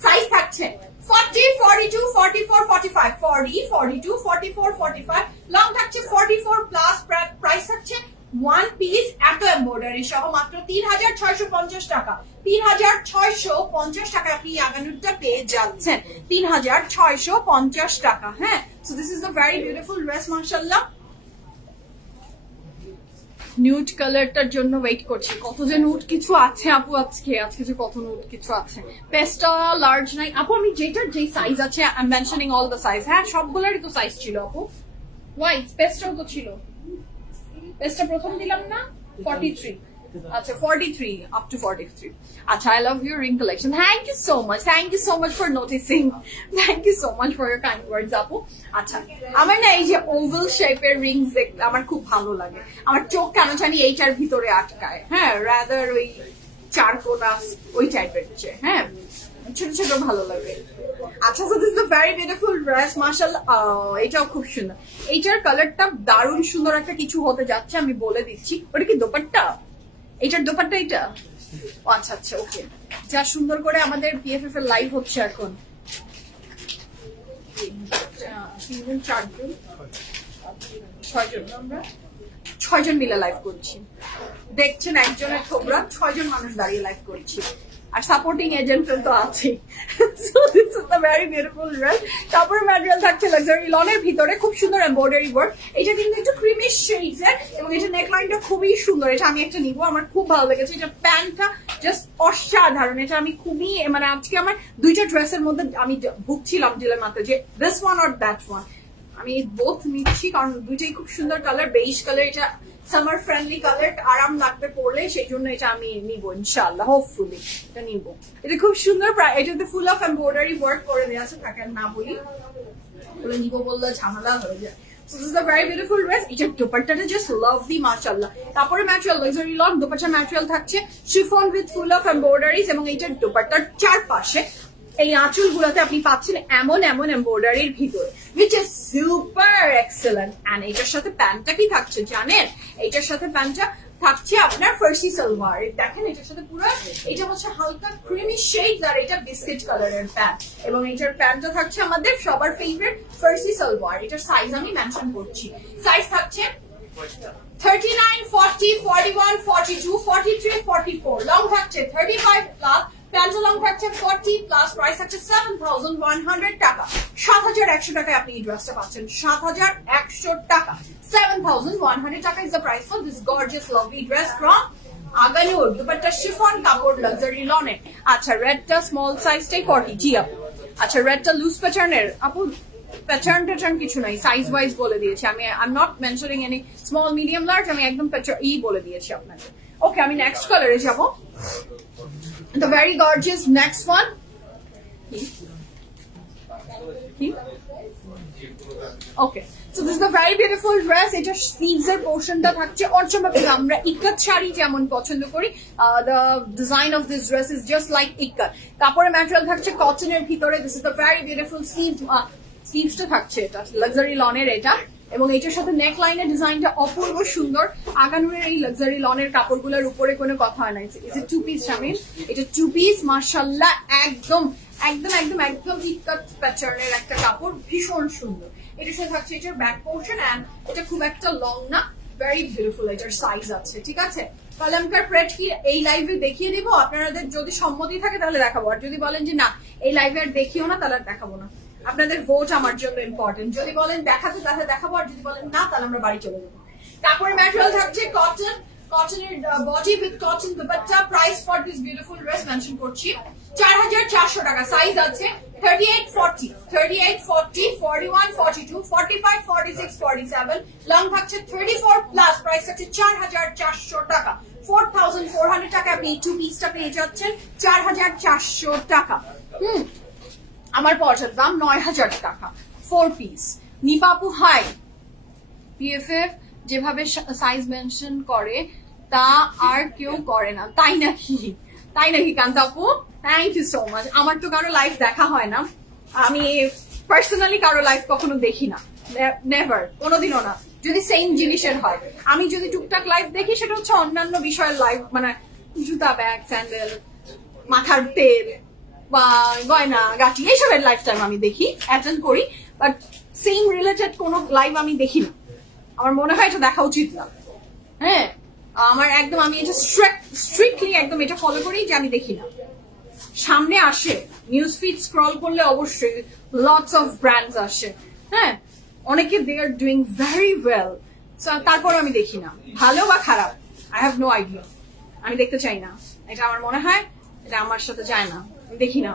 সাইজ থাকছে 40, 42, 44, 45, 40, 42, 44, 45, লং থাকছে 44 প্লাস, প্রাইস থাকছে 1 পিস এত এমব্রয়ডারি সহ মাত্র 3,650 টাকা। 3,650 টাকা আপনি আগানুরটা পেয়ে যাচ্ছেন, 3,650 টাকা। হ্যাঁ, so this is the very beautiful dress, মাশাআল্লাহ। নিউড কালারটার জন্য ওয়েট করছি, কত যে নুড কিছু আছে আপু আজকে যে কত নুড কিছু আছে। পেস্টা লার্জ নাই আপু, আমি যেটার যে সাইজ আছে I am mentioning all the size. হ্যাঁ, সবগুলোরই তো সাইজ ছিল আপু। ওয়াইজ পেস্টাও তো ছিল, পেস্টা প্রথম দিলাম না 43। আচ্ছা, 43 up to 43। আচ্ছা, I love your ring collection. Thank you so much for noticing. Thank you so much for your kind words আপু। আচ্ছা, আমার না এই যে ওভাল শেপের রিংস দেখলে আমার খুব ভালো লাগে। আমার চোখ কেন জানি এইটার ভিতরে আটকায়। হ্যাঁ, রাদার ওই চারকোনা ওই টাইপের চেয়ে। হ্যাঁ, ছোট ছোট ভালো লাগে। আচ্ছা, so this is a very beautiful dress, মাশাআল্লাহ। এটাও খুব সুন্দর, এইটার কালারটা দারুণ সুন্দর একটা কিছু হতে যাচ্ছে, আমি বলে দিচ্ছি। ওটা কি দোপাট্টা? এইটার দোপাট্টা এটা? আচ্ছা আচ্ছা, ওকে। যা সুন্দর করে আমাদের PFF এর লাইভ হচ্ছে এখন। 6 জন মিলে লাইভ করছি, দেখছেন একজনের থোবরা 6 জন মানুষ দাঁড়িয়ে লাইভ করছি, আর সাপোর্টিং এজেন্ট তো আছে। So this is the very beautiful dress. তারপরে ম্যাটেরিয়াল থাকছে লাক্সারি লনের ভিতরে, খুব সুন্দর এমব্রয়ডারি ওয়ার্ক। এটা কিন্তু একটু ক্রিমি শেডস এর, এবং এটা নেকলাইনটা খুবই সুন্দর। এটা আমি একটা নিব, আমার খুব ভালো লেগেছে। এটা প্যান্টটা জাস্ট অসাধারণ। এটা আমি খুবই মানে আজকে আমার দুইটা ড্রেসের মধ্যে আমি ভুগছিলাম ডিলেমাতে যে this one or that one. আমি বোথ নিচ্ছি কারণ দুইটাই খুব সুন্দর কালার, বেইজ কালার। এটা সামার ফ্রেন্ডলি কালার, আরাম লাগবে পরলে, সেই জন্য এটা আমি নিব ইনশাআল্লাহ, হোপফুলি এটা নিব। এটা খুব সুন্দর, এটাতে ফুল অফ এমব্রয়ডারি ওয়ার্ক করে দেওয়া আছে, থাকেন না বলি বলে নিব বললে ঝামেলা হয়ে যায়। So this is a very beautiful dress. এটার দোপাট্টাটা জাস্ট লাভলি মাশাআল্লাহ। তারপরে material luxury lawn dupatta material থাকছে chiffon with full of embroideries, এবং এইটার দোপাট্টার চারপাশে এই আঁচল গুলাতে আপনি পাচ্ছেন এমন এমন এমব্রয়ডারির ভিতরে, which is super excellent. and এটার সাথে প্যান্টটা কি থাকছে জানেন? এটার সাথে প্যান্টটা থাকছে আপনার ফার্সি সালোয়ার। দেখেন এটার সাথে পুরো এটা হচ্ছে হালকা ক্রিমি শেডস, আর এটা বিস্কিট কালারের প্যান্ট, এবং এটার প্যান্টটা থাকছে আমাদের সবার ফেভারিট ফার্সি সালোয়ার। এটার সাইজ আমি মেনশন করছি, সাইজ থাকছে 39, 40, 41, 42, 43, 44, লং থাকছে 35 প্লাস, প্যান্ট লং থাকছে 40 প্লাস, প্রাইস থাকছে 7,100 টাকা। 7,100 টাকায় আপনি এই ড্রেসটা পাচ্ছেন, 7,100 টাকা। 7,100 টাকা is the price for this gorgeous lovely dress from আগানুর। দুপাট্টা শিফন কাপড় লাক্সারি লনের। আচ্ছা, রেডটা স্মল সাইজটাই 40, জি আপু। আচ্ছা, রেডটা লুজ প্যাটার্নের আপু, প্যাটার্ন কিছু নাই, সাইজ ওয়াইজ বলে দিয়েছি আমি। I am not mentioning any small medium large, আমি একদম বলে দিয়েছি আপনাকে। ওকে, আমি নেক্সট কালারে যাবো। The very gorgeous next one. Okay, so this is the very beautiful dress. এটা স্লিভস এর পোরশনটা থাকছে অর্চমাপি। আমরা ইক্কাত শাড়ি যেমন পছন্দ করি, the design of this dress is just like ইক্কাত। তারপরে ম্যাটেরিয়াল থাকছে কটনের ভিতরে। This is the very beautiful স্লিভসটা থাকছে, এটা লাক্সারি লনের এটা, এবং এটার সাথে নেক লাইনের ডিজাইনটা অপূর্ব সুন্দর। আগানুরের এই লাক্সারি লনের কাপড়গুলোর উপরে কোনো কথা হয় না। ইজ ইট টু পিস শামিল? এটা টু পিস মাশাআল্লাহ, একদম একদম একদম একদম ইক্কাত প্যাটার্নের একটা কাপড়, ভীষণ সুন্দর। এটার সাথে থাকছে এটার ব্যাক পোর্শন, এন্ড এটা খুব একটা লং না, ভেরি বিউটিফুল। এটার সাইজ আছে, ঠিক আছে। কালামকার প্রেট কি এই লাইভে দেখিয়ে দিব? আপনাদের যদি সম্মতি থাকে তাহলে দেখাবো, আর যদি বলেন যে না এই লাইভে আর দেখিও না তাহলে দেখাবো না। আপনাদের ভোট আমার জন্য ইম্পর্টেন্ট। যদি বলেন দেখাতে তাহলে দেখাবো, আর যদি বলেন না তাহলে আমরা বাড়ি চলে যাবো। তারপরে ম্যাটেরিয়াল থাকছে কটন, কটনের body with cotton dupatta. Price for this beautiful dress mention করছি 4,400 টাকা। সাইজ আছে 38, 40, 38, 40, 41, 42, 45, 46, 47, লং থাকছে 34 প্লাস, প্রাইস হচ্ছে 4,400 টাকা। 4,400 টাকা আপনি এই টু পিসটা পেয়ে যাচ্ছেন 4,400 টাকা। আমার পর্যার দাম 9,000 টাকা 4 পিস। নিপাপু হাই, PFF যেভাবে সাইজ মেনশন করে তা আর কেউ করে না, তাই নাকি? তাই নাকি কান্তাপু? Thank you so much. আমার তো কারো লাইভ দেখা হয় না, আমি পার্সোনালি কারো লাইভ কখনো দেখি না, নেভার, কোনোদিনও না। যদি সেম জিনিসের হয়, আমি যদি টুকটাক লাইভ দেখি সেটা হচ্ছে অন্যান্য বিষয়ের লাইভ, মানে জুতা, ব্যাগ, স্যান্ডেল, মাথার তেল বা গয়না গাটি, এইসবের লাইফ টাইম আমি দেখি, অ্যাটেন্ড করি, বাট সেম রিলেটেড কোনো লাইভ আমি দেখি না। আমার মনে হয় এটা দেখা উচিত না। হ্যাঁ, আমার একদম আমি এটা স্ট্রিক্টলি একদম এটা ফলো করি যে আমি দেখি না। সামনে আসে নিউজ ফিড স্ক্রল করলে অবশ্যই লটস অফ ব্র্যান্ডস আসে, হ্যাঁ, অনেকে দে আর ডুইং ভেরি ওয়েল, তারপর আমি দেখি না, ভালো বা খারাপ আই হ্যাভ নো আইডিয়া, আমি দেখতে চাই না। এটা আমার মনে হয় এটা আমার সাথে যায় না, দেখি না।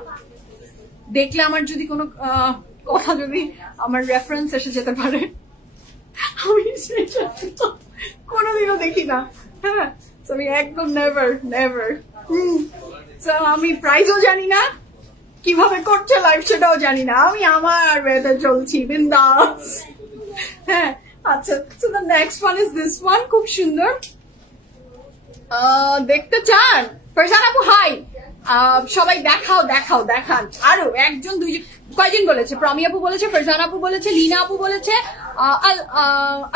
দেখলে আমার যদি কোনো কথা যদি আমার রেফারেন্স এসে যেতে পারে, আমি সেটা কোনোদিনও দেখি না। হ্যাঁ, আমি একদম নেভার। আমি প্রাইজও জানি না, কিভাবে করছে লাইভ সেটাও জানি না, আমি আমার ওয়েতে চলছি বিন্দাস। হ্যাঁ, আচ্ছা, so the next one is this one, খুব সুন্দর। দেখতে চান? ফারজান আপু হাই, সবাই দেখাও দেখাও দেখান। আরো একজন দুইজন কয়জন বলেছে? প্রমি আপু বলেছে, ফারজান আপু বলেছে, লিনা আপু বলেছে,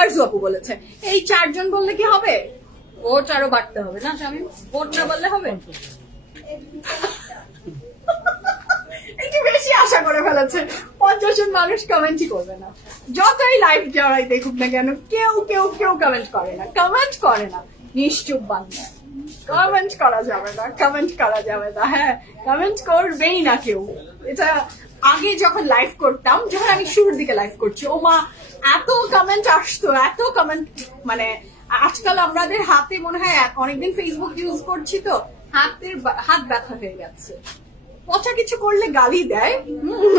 আরজু আপু বলেছে। এই 4 জন বললে কি হবে? ভোট আরো বাড়তে হবে না স্বামী? ভোট না বললে হবে? একটু বেশি আশা করে ফেলেছে। 50 জন মানুষ কমেন্টই করবে না, যতই লাইভ যাওয়াই দেখুক না কেন। কেউ কেউ কেউ কমেন্ট করে না, কমেন্ট করে না। নিশ্চুপ বাংলা কমেন্ট করা যাবে না, কমেন্ট করা যাবে না। হ্যাঁ, কমেন্ট করবেই না কেউ। এটা আগে যখন লাইভ করতাম, যখন আমি শুরুর দিকে লাইভ করছি, ও মা এত কমেন্ট আসতো, এত কমেন্ট। মানে আজকাল আমাদের হাতে মনে হয় অনেকদিন ফেসবুক ইউজ করছি তো হাত ব্যথা হয়ে গেছে। পচা কিছু করলে গালি দেয়,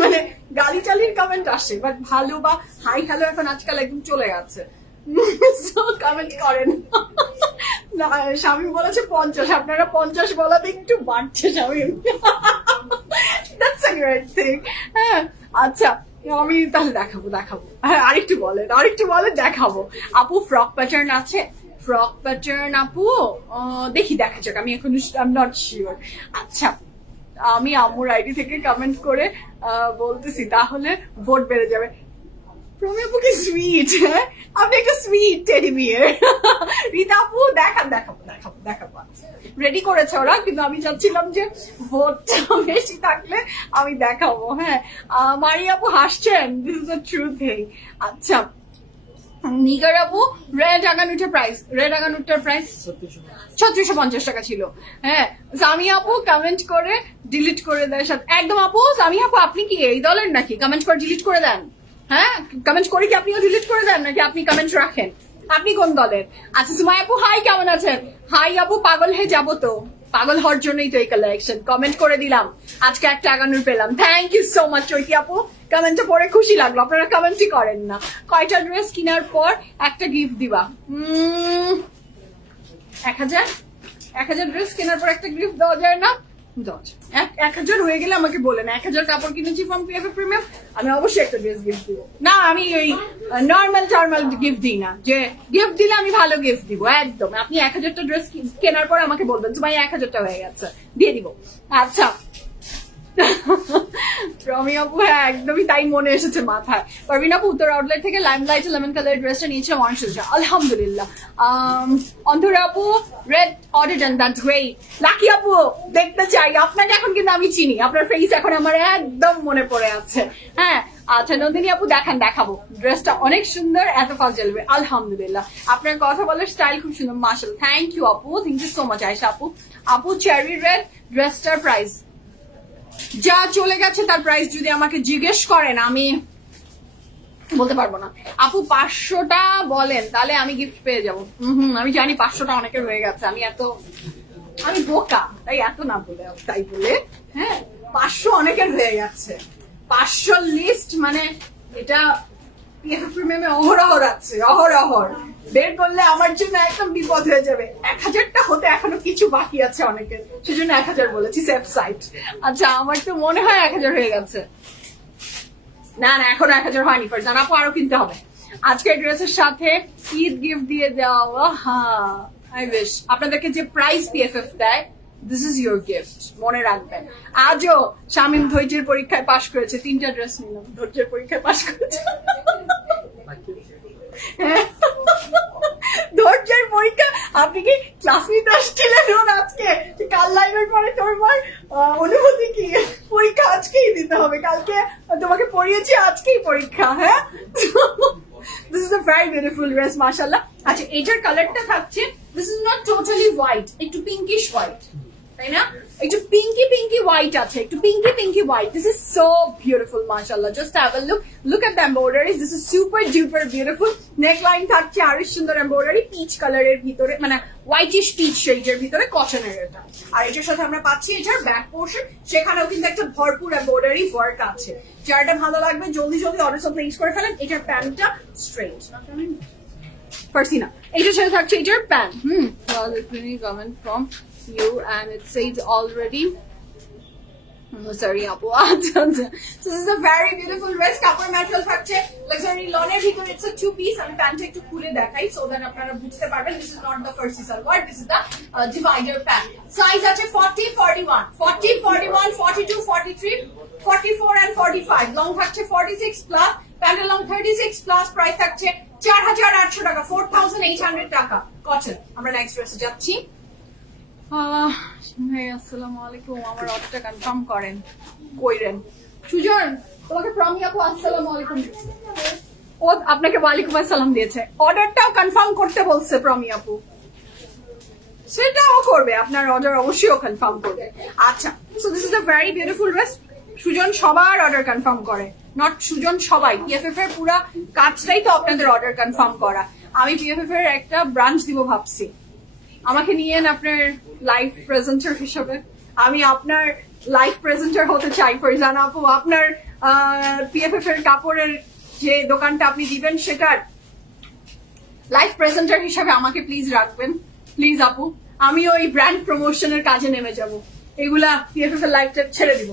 মানে গালি চালির কমেন্ট আসে, বাট ভালো বা হাই হ্যালো এখন আজকাল একদম চলে গেছে। কমেন্ট করেন না। স্বামী বলেছে 50, আপনারা 50 বলাতে একটু বাড়ছে স্বামী। That's a great thing. হ্যাঁ, আচ্ছা আমি তাহলে দেখাবো। হ্যাঁ, আরেকটু বলেন দেখাবো। আপু ফ্রক প্যাটার্ন আছে? ফ্রক প্যাটার্ন আপু দেখি, দেখা যাক। আমি এখন আই এম নট শিওর। আচ্ছা, আমি আম্মুর আইডি থেকে কমেন্ট করে বলতেছি, তাহলে ভোট বেড়ে যাবে। প্রমি আপু কি সুইট! হ্যাঁ, আপনি একটা সুইট টেডি বিয়ার। রীতা আপু দেখাবো। রেডি করেছে ওরা, কিন্তু আমি চাচ্ছিলাম যে ভোটটা বেশি থাকলে আমি দেখাবো। হ্যাঁ, মারি আপু হাসছেন, this is a true thing. আচ্ছা, নিগার আপু রেড আগানুটার প্রাইস 3650 টাকা ছিল। হ্যাঁ, সামি আপু কমেন্ট করে ডিলিট করে দেয় সাথে। একদম আপু, সামি আপু আপনি কি এই দলের নাকি? কমেন্ট করে ডিলিট করে দেন? হ্যাঁ, কমেন্ট করে কি আপনিও ডিলিট করে দেন নাকি আপনি কমেন্ট রাখেন? আপনি কোন দলের? আচ্ছা, সুমাই আপু হাই, কেমন আছেন? হাই আপু, পাগল হয়ে যাবো তো। পাগল হওয়ার জন্যই তো এই কালেকশন। কমেন্ট করে দিলাম, আজকে একটা আগানুর পেলাম। থ্যাংক ইউ সো মাচ চৈতি আপু, কমেন্টটা পড়ে খুশি লাগলো। আপনারা কমেন্টই করেন না। কয়টা ড্রেস কেনার পর একটা গিফট দিবা? 1000 ড্রেস কেনার পর একটা গিফট দেওয়া যায় না? 1000 হয়ে গেলে আমাকে বলেন। 1000 কাপড় কিনেছি ফ্রম পিএফএফ প্রিমিয়াম, আমি অবশ্যই একটা ড্রেস গিফট দিব। না, আমি ওই নর্মাল গিফট দিই না, যে গিফট দিলে আমি ভালো গিফট দিব। একদম, আপনি 1000টা ড্রেস কেনার পর আমাকে বলবেন তোমার 1000টা হয়ে গেছে, দিয়ে দিব। আচ্ছা, প্রমি আপু হ্যাঁ একদমই তাই মনে এসেছে মাথায়। পারভিন আপু উত্তর আউটলেট থেকে লাইমলাইট লেমন কালার ড্রেসটা নিয়েছিলাম, অনেক সুন্দর, আলহামদুলিল্লাহ। অন্তরা আপু red order and that's great. Lucky আপু দেখতে চাই আপনাকে, এখন কিন্তু আমি চিনি, আপনার ফেস এখন আমার একদম মনে পড়ে আছে। হ্যাঁ, আচ্ছা নন্দিনী আপু দেখাবো। ড্রেসটা অনেক সুন্দর, এত ফাস্ট জ্বলবে, আলহামদুলিল্লাহ। আপনার কথা বলার স্টাইল খুব সুন্দর, মাশাআল্লাহ। থ্যাংক ইউ আপু, thank you so much. Ayesha আপু চেরি রেড ড্রেসটার প্রাইস যা চলে গেছে, তার প্রাইস যদি আমাকে জিজ্ঞেস করেন আমি বলতে পারবো না। আপু 500টা বলেন, তাহলে আমি গিফট পেয়ে যাবো। আমি জানি 500টা অনেকের হয়ে গেছে, আমি বোকা, তাই এত না বলে, তাই বলে হ্যাঁ 500 অনেকের হয়ে গেছে। 500 লিস্ট মানে এটা পিএফএফ প্রিমিয়ামে অহরহ আছে, অহরহ বের করলে আমার জন্য একদম বিপদ হয়ে যাবে। 1000টা হতে এখনো কিছু বাকি আছে অনেকের, সেজন্য 1000 বলেছি, সেফ সাইড। আচ্ছা, আমার তো মনে হয় 1000 হয়ে গেছে। না, এখনো 1000 হয়নি। ফারজান আপু আরো কিনতে হবে। আজকের ড্রেসের সাথে ঈদ গিফট দিয়ে দেওয়া। হ্যাঁ, আই উইশ আপনাদেরকে যে প্রাইস পিএফএফ দেয়, দিস ইজ ইউর গিফট, মনে রাখবেন। আজও শামিম ধৈর্যের পরীক্ষায় পাশ করেছে, 3টা ড্রেস নিলাম, ধৈর্যের পরীক্ষায় পাশ করেছে। ধৈর্যের পরীক্ষা, আপনি কি ক্লাস নিতে আসছিলেন আজকে? কাল লাইভের পরে তোমার অনুভূতি কি? পরীক্ষা আজকেই দিতে হবে, কালকে তোমাকে পড়িয়েছি, আজকেই পরীক্ষা। হ্যাঁ, this is a very beautiful dress, মাশাআল্লাহ। আচ্ছা, এটার কালারটা থাকছে, this is not totally white, একটু পিঙ্কিশ হোয়াইট, তাই না? একটু পিঙ্কি হোয়াইট আছে, একটু pinky white. This is so beautiful, মাশাআল্লাহ। Just have a look at the embroidery, this is super duper beautiful. Neck line থাকছে আরো সুন্দর এমব্রয়ডারি, পিচ কালারের ভিতরে, মানে হোয়াইটিশ পিচ শেডের ভিতরে কটনের এটা। আর এটার সাথে আমরা পাচ্ছি এটার ব্যাক পোর্শন, সেখানেও কিন্তু একটা ভরপুর এমব্রয়ডারি ওয়ার্ক আছে। যারটা ভালো লাগবে জলদি অর্ডার প্লেস করে ফেলেন। এটার প্যান্টটা স্ট্রেট পারছি না, এটার সাথে থাকছে এটার pant. Comment from you and it says already sorry আপু, আচ্ছা আচ্ছা। So this is a very beautiful dress, কাপড় ম্যাটেরিয়াল থাকছে লাক্সারি লনের ভিতরে। It's a 2 piece. আমি প্যান্টটা একটু খুলে দেখাই সো দ্যাট আপনারা বুঝতে পারবেন। This is not the Farsi salwar, this is the divider pant. Size আছে 40, 41, 40, 41, 42, 43, 44 and 45। লং থাকছে 46 প্লাস, প্যান্টের লং 36 প্লাস। প্রাইস থাকছে 4800 টাকা, 4800 টাকা কটন। আমরা নেক্সট ড্রেসে যাচ্ছি। ভাই আসসালামু আলাইকুম, আমার অর্ডারটা কনফার্ম করেন কইরেন। সুজন, তোমাকে প্রমি আপু আসসালামু আলাইকুম, ও আপনাকে ওয়ালাইকুম আসসালাম দিয়েছে। অর্ডারটাও কনফার্ম করতে বলছে প্রমি আপু, সেটাও করবে, আপনার অর্ডার অবশ্যই কনফার্ম করবে। আচ্ছা, so this is a very beautiful dress. Sujon সবার অর্ডার কনফার্ম করে, নট সুজন সবাই, পিএফএফ এর পুরো কাজটাই তো আপনাদের অর্ডার কনফার্ম করা। আমি পিএফএফ এর একটা ব্রাঞ্চ দিব ভাবছি, আমাকে নিয়েন আপনার লাইভ প্রেজেন্টার হিসেবে। আমি আপনার লাইভ প্রেজেন্টার হতে চাই ফরজানা আপু। আপনার পিএফএফ এর কাপড়ের যে দোকানটা আপনি দিবেন সেটার লাইভ প্রেজেন্টার হিসেবে আমাকে প্লিজ রাখবেন, প্লিজ আপু। আমিও এই ব্র্যান্ড প্রমোশনের কাজে নেমে যাব, এগুলা পিএফএফ এর লাইভটা ছেড়ে দিব।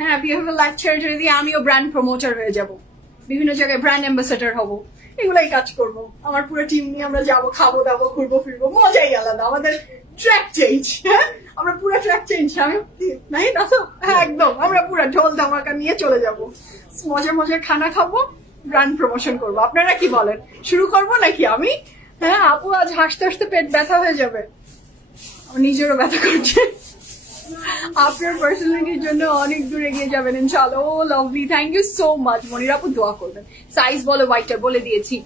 হ্যাঁ, পিএফএফ এর লাইভ ছেড়ে দিয়ে আমিও ব্র্যান্ড প্রমোটার হয়ে যাব, বিভিন্ন জায়গায় ব্র্যান্ড অ্যাম্বাসেডর হব, এগুলাই কাজ করব। আমার পুরো টিম নিয়ে আমরা যাবো, খাবো দাবো, ঘুরবো ফিরবো, মজাই আলাদা। আমাদের ট্র্যাক চেঞ্জ, হ্যাঁ আমরা পুরো ট্র্যাক চেঞ্জ। আমি নাই না তো, হ্যাঁ একদম, আমরা পুরো ঢোল ধামাকা নিয়ে চলে যাব, মজার মজার খানা খাবো, ব্র্যান্ড প্রমোশন করবো। আপনারা কি বলেন, শুরু করবো নাকি আমি? হ্যাঁ আপু, আজ হাসতে হাসতে পেট ব্যথা হয়ে যাবে, নিজেরও ব্যথা করছে। আপনার পার্সোনালিটির জন্য অনেক দূর এগিয়ে যাবেন ইনশাআল্লাহ। Oh lovely, thank you so much. Monir আপু দোয়া করবেন। সাইজ বলে হোয়াইটার বলে দিয়েছি।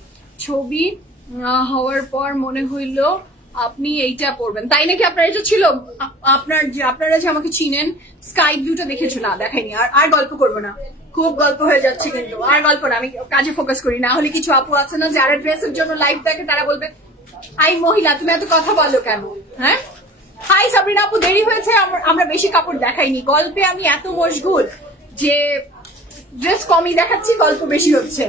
ছবি হওয়ার পর মনে হইল আপনি এইটা পরবেন, তাই নাকি? আপনার এটা ছিল, আপনারা যে আমাকে চিনেন স্কাই ব্লুটা দেখেছো না? দেখাইনি। আর গল্প করবো না, খুব গল্প হয়ে যাচ্ছে কিন্তু, আর গল্প না, আমি কাজে ফোকাস করি। না হলে কিছু আপু আছে না যারা ড্রেসের জন্য লাইভ দেখে, তারা বলবে আই মহিলা তুমি এত কথা বলো কেন? হ্যাঁ, হাই সাবরিনা আপু, দেরি হয়েছে, আমরা বেশি কাপড় দেখাইনি। গল্পে আমি এত মশগুল যে ড্রেস কমই দেখাচ্ছি, গল্প বেশি হচ্ছে।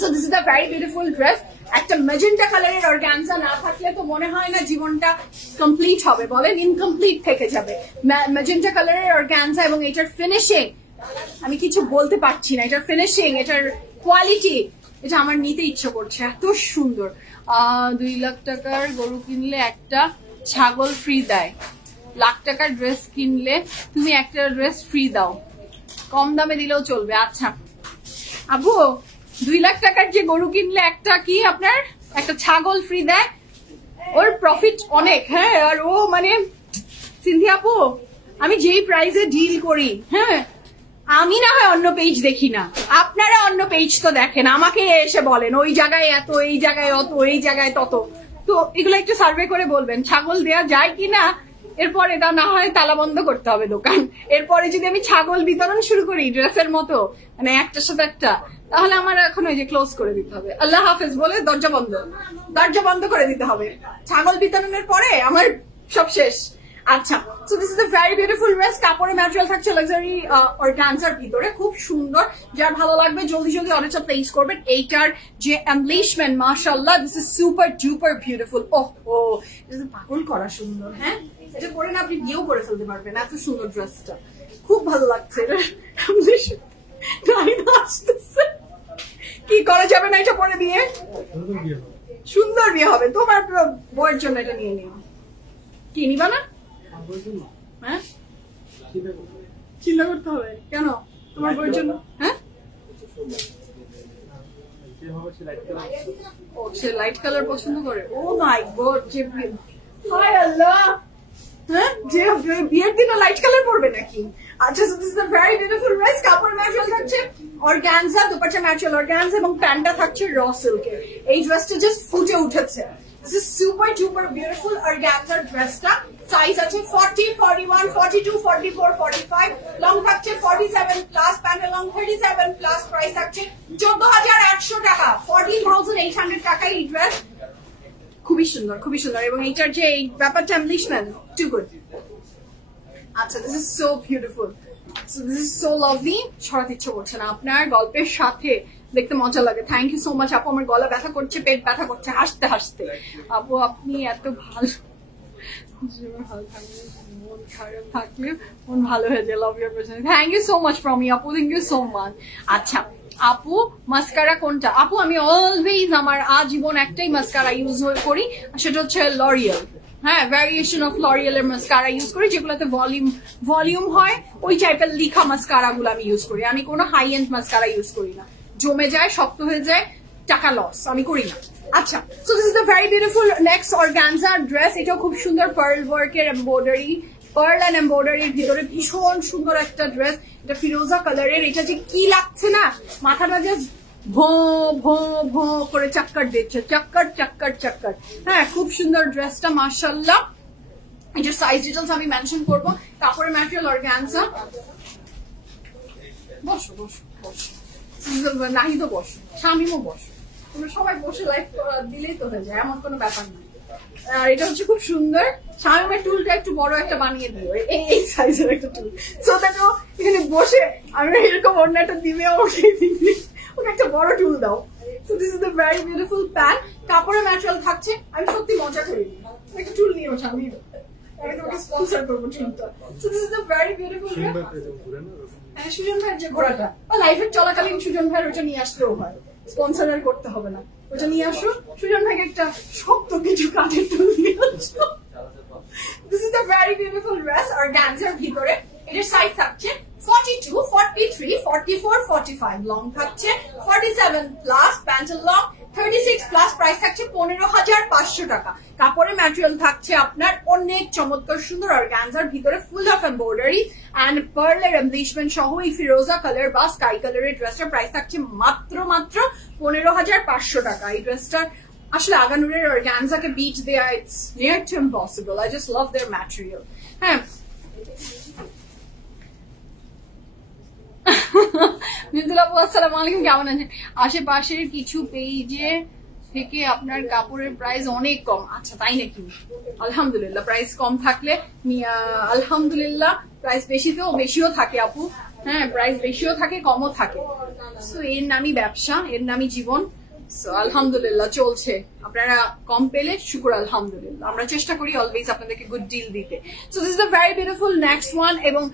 So this is a very beautiful dress. একটা ম্যাজেন্টা কালারের অর্গানজা না থাকলে তো মনে হয় না জীবনটা কমপ্লিট হবে, বলেন ইনকমপ্লিট থেকে যাবে। ম্যাজেন্টা কালারের অর্গানজা এবং এটার ফিনিশিং আমি কিছু বলতে পারছি না। এটার ফিনিশিং, এটার কোয়ালিটি, এটা আমার নিতে ইচ্ছে করছে, এত সুন্দর। 2 লাখ টাকার গরু কিনলে একটা ছাগল ফ্রি দেয়, লাখ টাকার ড্রেস কিনলে তুমি একটা ড্রেস ফ্রি দাও, কম দামে দিলেও চলবে। আচ্ছা আপু, 2 লাখ টাকার যে গরু কিনলে একটা কি আপনার একটা ছাগল ফ্রি দেয়, ওর প্রফিট অনেক। হ্যাঁ, আর ও মানে সিনথিয়া আপু, আমি যেই প্রাইসে ডিল করি, হ্যাঁ আমি না হয় অন্য পেজ দেখি না, আপনারা অন্য পেজ তো দেখেন, আমাকে এসে বলেন ওই জায়গায় এত, এই জায়গায় অত, এই জায়গায় তত। তো এগুলো একটু সার্ভে করে বলবেন ছাগল দেয়া যায় কিনা। এরপর এটা না হয় তালা বন্ধ করতে হবে দোকান। এরপরে যদি আমি ছাগল বিতরণ শুরু করি ড্রেসের মতো, মানে একটার সাথে একটা, তাহলে আমার এখন ওই যে ক্লোজ করে দিতে হবে, আল্লাহ হাফেজ বলে দরজা বন্ধ করে দিতে হবে। ছাগল বিতরণের পরে আমার সব শেষ। আচ্ছা, so this is a very beautiful dress. কাপড়ের ম্যাটেরিয়াল থাকছে লাক্সারি অর্গানজার ভিতরে, খুব সুন্দর। যার ভালো লাগবে জলদি জলদি অর্ডারটা প্লেস করবেন। এইটার যে এমব্লিশমেন্ট, মাশাআল্লাহ, this is super duper beautiful. ওহো, এটা পাগল করা সুন্দর। হ্যাঁ, এটা পরে না আপনি বিয়েও করে ফেলতে পারবেন, এত সুন্দর ড্রেসটা, খুব ভালো লাগছে। কি করা যাবে না এটা পরে বিয়ে? সুন্দর বিয়ে হবে। তোমার বউয়ের জন্য এটা নিয়ে নিও। কি নিবা না? হ্যাঁ, চিন্তা করতে হবে কেন তোমার বউয়ের জন্য? হ্যাঁ, ও সে লাইট কালার পছন্দ করে। ও মাই গড, যে হায় আল্লাহ, হ্যাঁ যে বিয়ের দিন লাইট কালার পরবে নাকি? আচ্ছা, so this is a very beautiful dress. কাপড় ম্যাটেরিয়াল থাকছে অর্গানজা, দুপাট্টা ম্যাটেরিয়াল অর্গানজা এবং প্যান্টটা থাকছে র সিল্কের। এই ড্রেসটা জাস্ট ফুটে উঠেছে। This is super duper beautiful organza ড্রেসটা। সাইজ আছে 40, 41, 42, 44, 45, লং থাকছে 47 প্লাস, প্যান্টের লং 37 প্লাস। প্রাইস থাকছে 14,100 টাকা, 14,800 টাকা এই ড্রেস। খুবই সুন্দর, খুবই সুন্দর। এবং এইটার যে এই ব্যাপারটা এমব্লিশমেন্ট টু গুড। আচ্ছা, this is so beautiful, this is so lovely. ছড়াতে ইচ্ছে করছে না, আপনার গল্পের সাথে দেখতে মজা লাগে। থ্যাংক ইউ সো মাচ আপু। আমার গলা ব্যথা করছে, পেট ব্যথা করছে হাসতে হাসতে। আপু আপনি এত ভালো, ভালো থাকলে মন খারাপ থাকলে মন ভালো হয়ে যায়। Love your person. Thank you so much from me আপু, থ্যাংক ইউ সো মাচ। আচ্ছা আপু মাস্কারা কোনটা? আপু আমি অলওয়েজ আমার আজীবন একটাই মাস্কারা ইউজ করি, সেটা হচ্ছে লরিয়াল। হ্যাঁ, ভ্যারিয়েশন অফ লরিয়াল এর মাস্কারা ইউজ করি, যেগুলোতে ভলিউম হয়, ওই টাইপের লিখা মাস্কারা গুলো আমি ইউজ করি। আমি কোনো হাই এন্ড মাস্কারা ইউজ করি না, জমে যায়, শক্ত হয়ে যায়, টাকা লস, আমি করি না। আচ্ছা, so this is the very beautiful next organza dress. এটাও খুব সুন্দর পার্ল ওয়ার্কের এমব্রয়ডারি, পার্ল অ্যান্ড এমব্রয়ডারির ভিতরে ভীষণ সুন্দর একটা ড্রেস। এটা ফিরোজা কালারের। এটা যে কি লাগছে না, মাথাটা জাস্ট ভো ভো ভো করে চাক্কার দিচ্ছে, চাক্কার চাক্কার চাক্কার। হ্যাঁ, খুব সুন্দর ড্রেসটা মাশাআল্লাহ। এটার সাইজ ডিটেলস আমি মেনশন করবো। কাপড়ের ম্যাটেরিয়াল অর্গানজা। বসো বসো বসো, নাহি তো বসো, স্বামীও বসো, তোমরা সবাই বসে লাইফ দিলেই তো হয়ে যায়, এমন কোনো ব্যাপার না। আর এটা হচ্ছে খুব সুন্দর। শামিমের টুলটা একটু বড় একটা বানিয়ে দিও, এই সাইজের একটা টুল, সো দ্যাট ও এখানে বসে আমি এরকম অন্য একটা দিবে, ওকে দিবে, ওকে একটা বড় টুল দাও। So this is the very beautiful pant. কাপড়ের ম্যাটেরিয়াল থাকছে, আমি সত্যি মজা করি, একটা টুল নিয়ে ওঠা, আমি তোমাকে স্পন্সর করবো টুলটা। So this is the very beautiful. হ্যাঁ, সুজন ভাইয়ের যে ঘোড়াটা, লাইফের চলাকালীন সুজন ভাইয়ের ওটা নিয়ে আসলেও হয়, স্পন্সর আর করতে হবে না। ওটা নিয়ে আসো, সুজন ভাইকে একটা শক্ত কিছু কাঠের টুল নিয়ে আসো। This is the very beautiful dress organza ভিতরে। এটার সাইজ থাকছে 42, 43, 44, 45, লং থাকছে 47 প্লাস, প্যান্টের লং 36 প্লাস, প্রাইস থাকছে 15,500 টাকা। কাপড়ের ম্যাটেরিয়াল থাকছে আপনার অনেক চমৎকার সুন্দর অর্গানজার ভিতরে, ফুল অফ এমব্রয়ডারি এন্ড পার্লের এমব্লিশমেন্ট সহ এই ফিরোজা কালার বা স্কাই কালারের ড্রেসটার প্রাইস থাকছে মাত্র 15,500 টাকা। এই ড্রেসটার আসলে আগানুরের অর্গানজাকে বিট দেয়া it's near to impossible. I just love their material. হ্যাঁ, আসসালামু আলাইকুম, কেমন আছেন? আশেপাশের কিছু পেজে থেকে আপনার কাপড়ের প্রাইস অনেক কম। আচ্ছা, তাই নাকি? আলহামদুলিল্লাহ, প্রাইস কম থাকলে আলহামদুলিল্লাহ, প্রাইস বেশিও থাকে আপু। হ্যাঁ, প্রাইস বেশিও থাকে, কমও থাকে। সো এর নামই ব্যবসা, এর নামই জীবন। সো আলহামদুলিল্লাহ চলছে। আপনারা কম পেলে শুকুর আলহামদুলিল্লাহ। আমরা চেষ্টা করি অলওয়েজ আপনাদেরকে গুড ডিল দিতে। So this is the very beautiful next one. এবং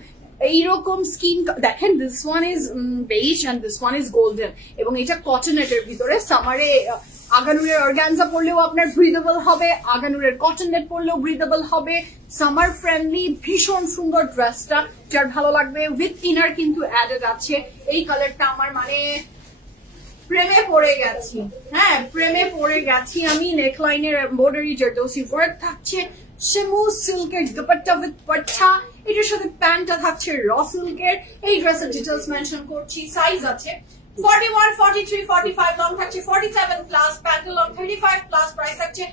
এইরকম স্কিন দেখেন, this one is beige and this one is golden, এবং এটা কটনেটের ভিতরে। সামারে আগানুরের অর্গানজা পরলেও আপনার ব্রিদেবল হবে, আগানুরের কটন নেট পরলেও ব্রিদেবল হবে, সামার ফ্রেন্ডলি, ভীষণ সুন্দর ড্রেসটা। যার ভালো লাগবে, উইথ ইনার কিন্তু অ্যাডেড আছে। এই কালারটা আমার মানে প্রেমে পড়ে গেছি। হ্যাঁ, প্রেমে পড়ে গেছি আমি। নেকলাইনের এমব্রয়ডারি জারদৌসি ওয়ার্ক থাকছে, শিমু সিল্কের দুপাট্টা উইথ পাট্টা, এটার সাথে প্যান্টটা থাকছে র সিল্কের। এই ড্রেসের ডিটেলস মেনশন করছি। সাইজ আছে 41, 43, 45, লং থাকছে 47 প্লাস, প্যান্টের লং 35 প্লাস, প্রাইস থাকছে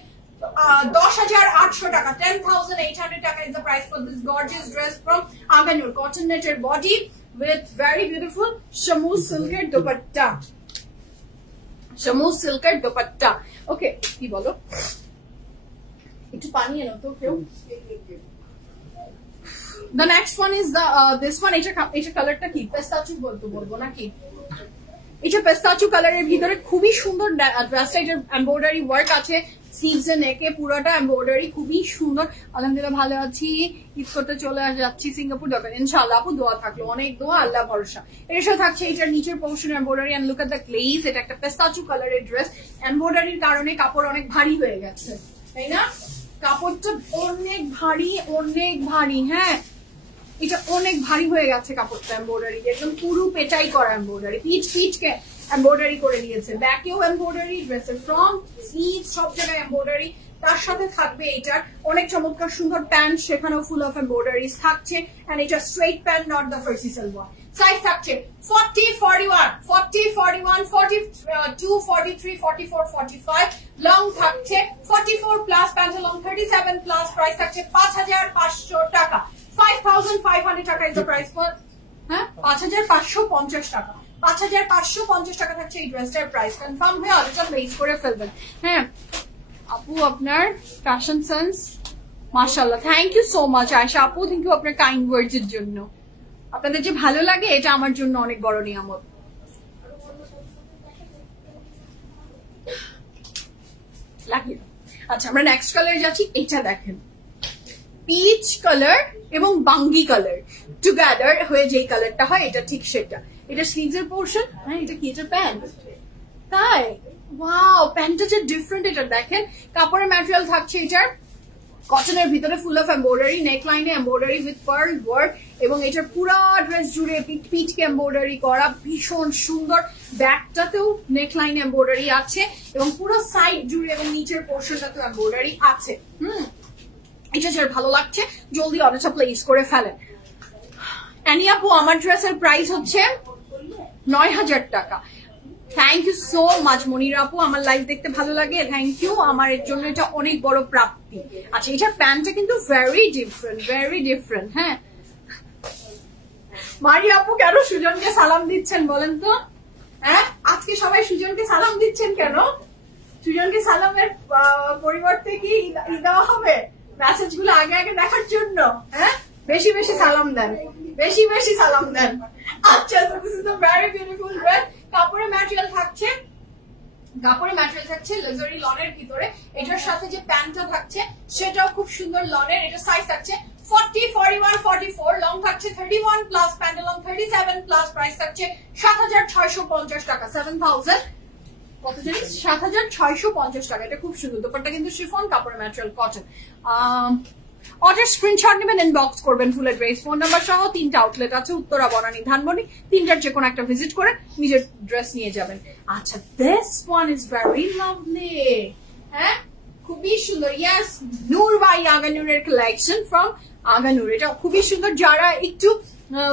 10,800 টাকা। 10,800 টাকা is the price for this gorgeous dress from Aganur. Cotton knitted body with very beautiful shamu silker dupatta. Shamu silker dupatta. Okay, কি বলো? একটু পানি এনো তো কেউ। The next one is the this one. এটা কালারটা কি? পেস্তাচু বলবো নাকি? এটা পেস্তাচু কালারের ভিতরে খুবই সুন্দর ড্রেসটা। এটার এমব্রয়ডারি ওয়ার্ক আছে, স্লিভস এ নেকে পুরোটা এমব্রয়ডারি, খুবই সুন্দর। আলহামদুলিল্লাহ ভালো আছি, ঈদ করতে চলে যাচ্ছি সিঙ্গাপুর, যাবেন ইনশাআল্লাহ আপু, দোয়া থাকলো, অনেক দোয়া, আল্লাহ ভরসা। এর সাথে থাকছে এটার নিচের portion embroidery and look at the glaze. এটা একটা পেস্তাচু কালারের ড্রেস। এমব্রয়ডারির কারণে কাপড় অনেক ভারী হয়ে গেছে, তাই না? কাপড়টা অনেক ভারী। হ্যাঁ, এটা অনেক ভারী হয়ে গেছে কাপড়টা। এমব্রয়ডারি একদম পুরো পেটাই করা এমব্রয়ডারি, পিচকে এমব্রয়ডারি করে দিয়েছে। ব্যাকেও এমব্রয়ডারি, ড্রেসের ফ্রন্ট, স্লিভ সব জায়গায় এমব্রয়ডারি। তার সাথে থাকবে এটার অনেক চমৎকার সুন্দর প্যান্ট, সেখানেও ফুল অফ এমব্রয়ডারিজ থাকছে। এন্ড এটা straight pant, not the Farsi salwar. Size থাকছে 40, 41, 40, 41, 42, 43, 44, 45, লং থাকছে 44 প্লাস, প্যান্টের লং 37 প্লাস, প্রাইস থাকছে 5,500 টাকা। 5,500 টাকা is the price for, হ্যাঁ 5,550 টাকা। 5,550 টাকা থাকছে এই ড্রেসটার প্রাইস। কনফার্ম হয়ে অর্ডারটা প্লেস করে ফেলবেন। হ্যাঁ আপু, আপনার ফ্যাশন সেন্স মাশাআল্লাহ। Thank you so much Ayesha আপু, থ্যাংক ইউ আপনার কাইন্ড ওয়ার্ডস এর জন্য। আপনাদের যে ভালো লাগে এটা আমার জন্য অনেক বড় নিয়ামত। আচ্ছা, আমরা নেক্সট কালারে যাচ্ছি। এটা দেখেন, পিচ কালার এবং বাঙ্গি কালার টুগেদার হয়ে যেই কালারটা হয় এটা ঠিক সেটা। এটা স্লিভসের পোর্শন। হ্যাঁ, এটা কি? এটা প্যান্ট। তাই ওয়াও, প্যান্টটা যে ডিফারেন্ট। এটা দেখেন কাপড়ের ম্যাটেরিয়াল থাকছে এটার কটনের ভিতরে ফুল অফ এমব্রয়ডারি, নেকলাইনে এমব্রয়ডারি উইথ পার্ল ওয়ার্ক এবং এটার পুরো ড্রেস জুড়ে পিঠকে এমব্রয়ডারি করা, ভীষণ সুন্দর। ব্যাকটাতেও নেকলাইন এমব্রয়ডারি আছে এবং পুরো সাইড জুড়ে এবং নিচের পোর্শনটাতেও এমব্রয়ডারি আছে। এটা যার ভালো লাগছে জলদি অর্ডারটা প্লেস করে ফেলেন। অ্যানি আপু, আমার ড্রেসের প্রাইস হচ্ছে ৯,০০০ টাকা। Thank you so much Monir আপু, আমার লাইভ দেখতে ভালো লাগে, থ্যাংক ইউ। আমার এর জন্য এটা অনেক বড় প্রাপ্তি। আচ্ছা, এটার প্যান্টটা কিন্তু ভেরি ডিফারেন্ট। হ্যাঁ, মারি আপু কেন সুজনকে সালাম দিচ্ছেন বলেন তো? হ্যাঁ, আজকে সবাই সুজনকে সালাম দিচ্ছেন কেন? সুজনকে সালামের পরিবর্তে কি দেওয়া হবে? মেসেজ গুলো আগে আগে দেখার জন্য? হ্যাঁ, বেশি বেশি সালাম দেন, বেশি বেশি সালাম দেন। আচ্ছা, this is the very beautiful dress. কাপড়ের ম্যাটেরিয়াল থাকছে লাক্সারি লনের ভিতরে। এটার সাথে যে প্যান্টটা থাকছে সেটাও খুব সুন্দর লনের। এটা সাইজ থাকছে 40, 41, 44, লং থাকছে 31 প্লাস, প্যান্টালং 37 প্লাস। প্রাইস থাকছে ৭,৬৫০ টাকা। 7,000 কত জানিস? ৭,৬৫০ টাকা। এটা খুব সুন্দর। দোপাট্টা কিন্তু শিফন, কাপড়ের ম্যাটেরিয়াল কটন। অর্ডার স্ক্রিনশট নেবেন, ইনবক্স করবেন ফুল অ্যাড্রেস, ফোন নাম্বার সহ। 3টা আউটলেট আছে, উত্তরা, বনানী, ধানমন্ডি। 3টার যে কোনো একটা ভিজিট করে নিজের ড্রেস নিয়ে যাবেন। আচ্ছা, this one is very lovely. হ্যাঁ, খুবই সুন্দর। ইয়েস, নূর বাই আগানুরের কালেকশন ফ্রম আগানুর। এটা খুবই সুন্দর। যারা একটু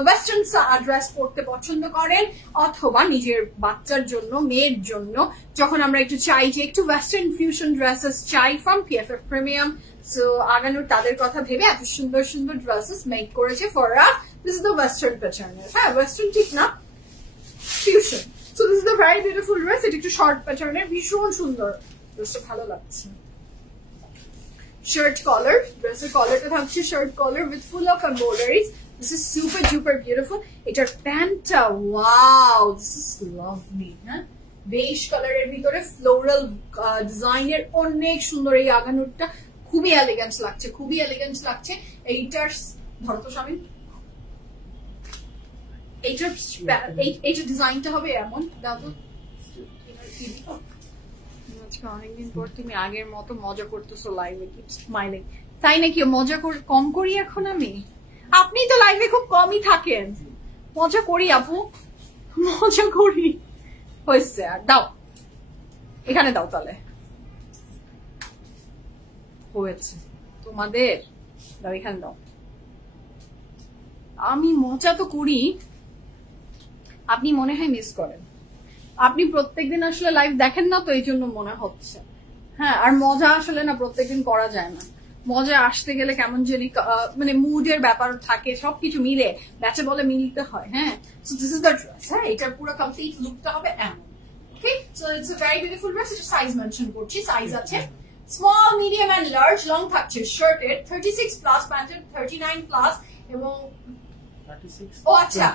ওয়েস্টার্ন ড্রেস পরতে পছন্দ করেন অথবা নিজের বাচ্চার জন্য, মেয়ের জন্য, যখন আমরা একটু চাই যে একটু ওয়েস্টার্ন ফিউশন ড্রেসেস চাই from PFF premium, so Aganoor তাদের কথা ভেবে এত সুন্দর সুন্দর ড্রেসেস মেক করেছে for us. This is the western প্যাটার্নের। হ্যাঁ, ওয়েস্টার্ন ঠিক না, fusion. So this is the very beautiful dress. এটা একটু শর্ট প্যাটার্নের, ভীষণ সুন্দর। ড্রেসটা ভালো লাগছে। শার্ট কলার, ড্রেসের কলারটা থাকছে shirt collar with full of embroideries. This is super duper beautiful. এটার প্যান্টটা ওয়াও, this is lovely. হ্যাঁ, বেজ কালারের ভিতরে ফ্লোরাল ডিজাইনের অনেক সুন্দর। এই আগানুরটা খুবই এলিগেন্ট লাগছে। এইটার ধরো তো স্বামী, এইটার ডিজাইনটা হবে এমন। দাও তো, অনেকদিন পর তুমি আগের মতো মজা করতেছো লাইভে, স্মাইলিং। তাই নাকি? মজা কম করি এখন আমি? আপনি তো লাইভে খুব কমই থাকেন। মজা করি আপু, মজা করি। হয়েছে, আর দাও, এখানে দাও তাহলে। হয়েছে তোমাদের, দাও এখানে দাও। আমি মজা তো করি, আপনি মনে হয় মিস করেন। আপনি প্রত্যেকদিন আসলে লাইভ দেখেন না, তো এই জন্য মনে হচ্ছে। হ্যাঁ, আর মজা আসলে না প্রত্যেকদিন করা যায় না। মজা আসতে গেলে কেমন জানি মানে মুডের ব্যাপার থাকে, সবকিছু মিলে ব্যাচে বলে মিলতে হয়। হ্যাঁ, so this is the dress. হ্যাঁ, এটার পুরো কমপ্লিট লুকটা হবে এমন। Okay, so it's a very beautiful dress. এটা সাইজ মেনশন করছি, সাইজ আছে small, medium and large. Long থাকছে শার্টের 36 প্লাস, প্যান্টের 39 প্লাস এবং 36। ও আচ্ছা,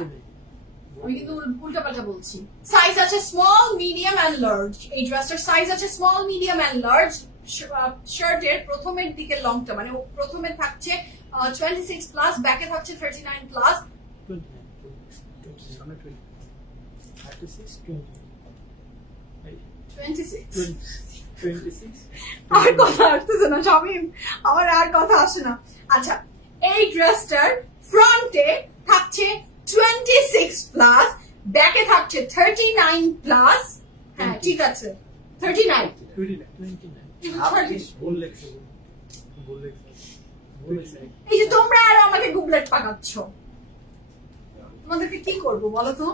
আমি কিন্তু উল্টাপাল্টা বলছি। সাইজ আছে স্মল, মিডিয়াম এন্ড লার্জ। এই ড্রেসটার সাইজ আছে স্মল, মিডিয়াম এন্ড লার্জ। শার্টের প্রথমের দিকের লংটা মানে প্রথমে থাকছে 26 প্লাস, ব্যাকে থাকছে 39 প্লাস। আর কথা আসতেছে না শামিম, আমার আর কথা আসে না। আচ্ছা, এই ড্রেসটার ফ্রন্টে থাকছে 26 প্লাস, ব্যাকে থাকছে 39 প্লাস। হ্যাঁ, ঠিক আছে, 39। এই যে তোমরা আরো আমাকে গুবলেট পাকাচ্ছ, তোমাদেরকে কি করবো বলো তো?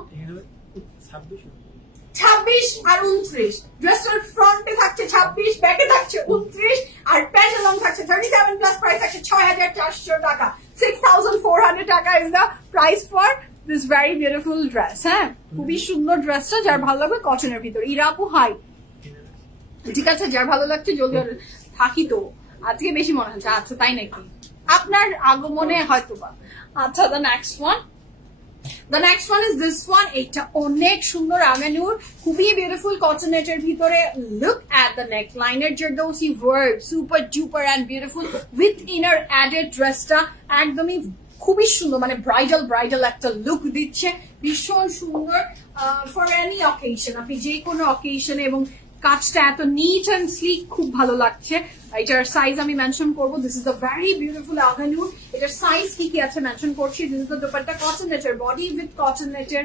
26 আর 29। ড্রেসটার ফ্রন্টে থাকছে 26, ব্যাকে থাকছে 29 আর প্যান্টালং থাকছে 37 প্লাস। প্রাইস থাকছে ৬,৪০০ টাকা। 6,400 টাকা is the price for this very beautiful dress. হ্যাঁ, খুবই সুন্দর ড্রেসটা। যার ভালো লাগবে কটনের ভিতর। ইরাপু হাই, ঠিক আছে, যার ভালো লাগছে জলদি থাকি তো, আজকে বেশি মনে হচ্ছে। আচ্ছা, তাই নাকি? আপনার আগমনে হয়তো বা। আচ্ছা, the next one. The next one is this one. এটা অনেক সুন্দর আগানুর, খুবই বিউটিফুল কটনেটের ভিতরে। Look at the neckline এর Jardosi work, super duper and beautiful with inner added dressটা একদমই খুবই সুন্দর, মানে ব্রাইডাল একটা লুক দিচ্ছে, ভীষণ সুন্দর ফর এনি অকেশন, আপনি যে কোনো অকেশনে। এবং কাজটা এত নিট অ্যান্ড স্লিক, খুব ভালো লাগছে। এটার সাইজ আমি মেনশন করবো। This is the very beautiful Aganoor. এটার সাইজ কি কি আছে মেনশন করছি। This is the dupatta, cotton নেটের বডি উইথ কটন নেটের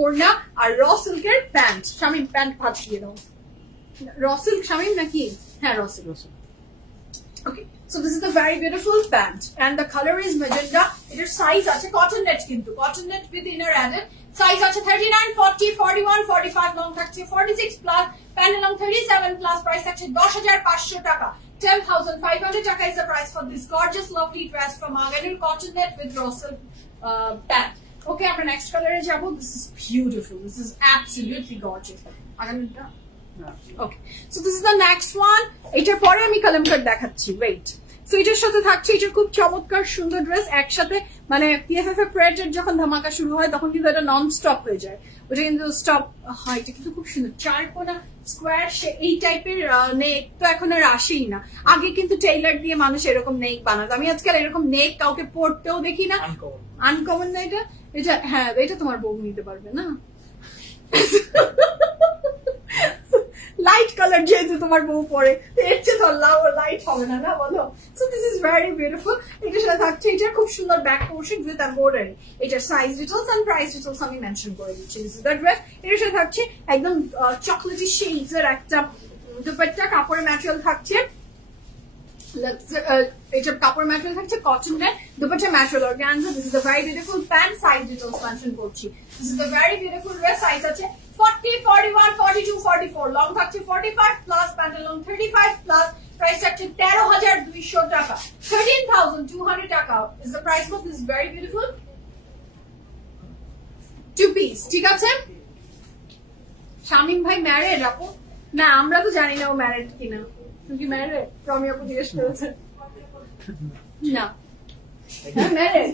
ওড়না আর র সিল্কের প্যান্ট। শামিম প্যান্ট ভাজ দিয়ে দাও। র সিল্ক শামিম নাকি? হ্যাঁ raw silk. Okay, so this is the very beautiful pant and the color is magenta. It is size ache cotton net kintu, cotton net with inner added. Size ache 39, 40, 41, 45, long thakche 46 plus, pant long 37 plus, price ache 10,500 taka. 10,500 taka is the price for this gorgeous lovely dress from Aganur cotton net with raw silk pant. Okay, our next color is jabo. This is beautiful. This is absolutely gorgeous. Aganur. Okay, so this is the next one. এটার পরে আমি কালামকার দেখাচ্ছি, ওয়েট। সো এটার সাথে থাকছে এটা খুব চমৎকার সুন্দর ড্রেস, একসাথে মানে পিএফএফ এর প্যারেডের যখন ধামাকা শুরু হয় তখন কিন্তু এটা নন স্টপ হয়ে যায়, ওটা কিন্তু স্টপ হয়। এটা কিন্তু খুব সুন্দর, চার কোনা স্কোয়ার এই টাইপের নেক তো এখন আর আসেই না। আগে কিন্তু টেইলার দিয়ে মানুষ এরকম নেক বানাতো, আমি আজকাল এরকম নেক কাউকে পরতেও দেখি না। আনকমন না এটা? এটা হ্যাঁ, এটা তোমার বউ নিতে পারবে না। লাইট কালার যেহেতু তোমার বউ পরে, এর চেয়ে তো লাইট হবে না, না বলো? So this is very beautiful. এটার সাথে থাকছে এটার খুব সুন্দর ব্যাক পোর্শন উইথ এমব্রয়ডারি। এটার size details and price details আমি মেনশন করে দিচ্ছি। This is the dress. এটার সাথে থাকছে একদম চকলেটি শেডস এর একটা দুপাট্টা, কাপড়ের ম্যাটেরিয়াল থাকছে, এটা কাপড় ম্যাটেরিয়াল থাকছে cotton net, dupatta material organza. This is the very beautiful pant, size details mention করছি। This is the very beautiful dress. Size আছে 40, 41, 42, 44, long থাকছে 45 plus, pant-along 35 plus, price থাকছে 13,200 টাকা। 13,200 টাকা is the price of this very beautiful two piece, ঠিক আছে? শামিম ভাই ম্যারিড আপু? না, আমরা তো জানি না ও ম্যারিড কিনা। তুমি কি ম্যারিড? প্রমি আপু জিজ্ঞেস করেছে। না, হ্যাঁ ম্যারিড।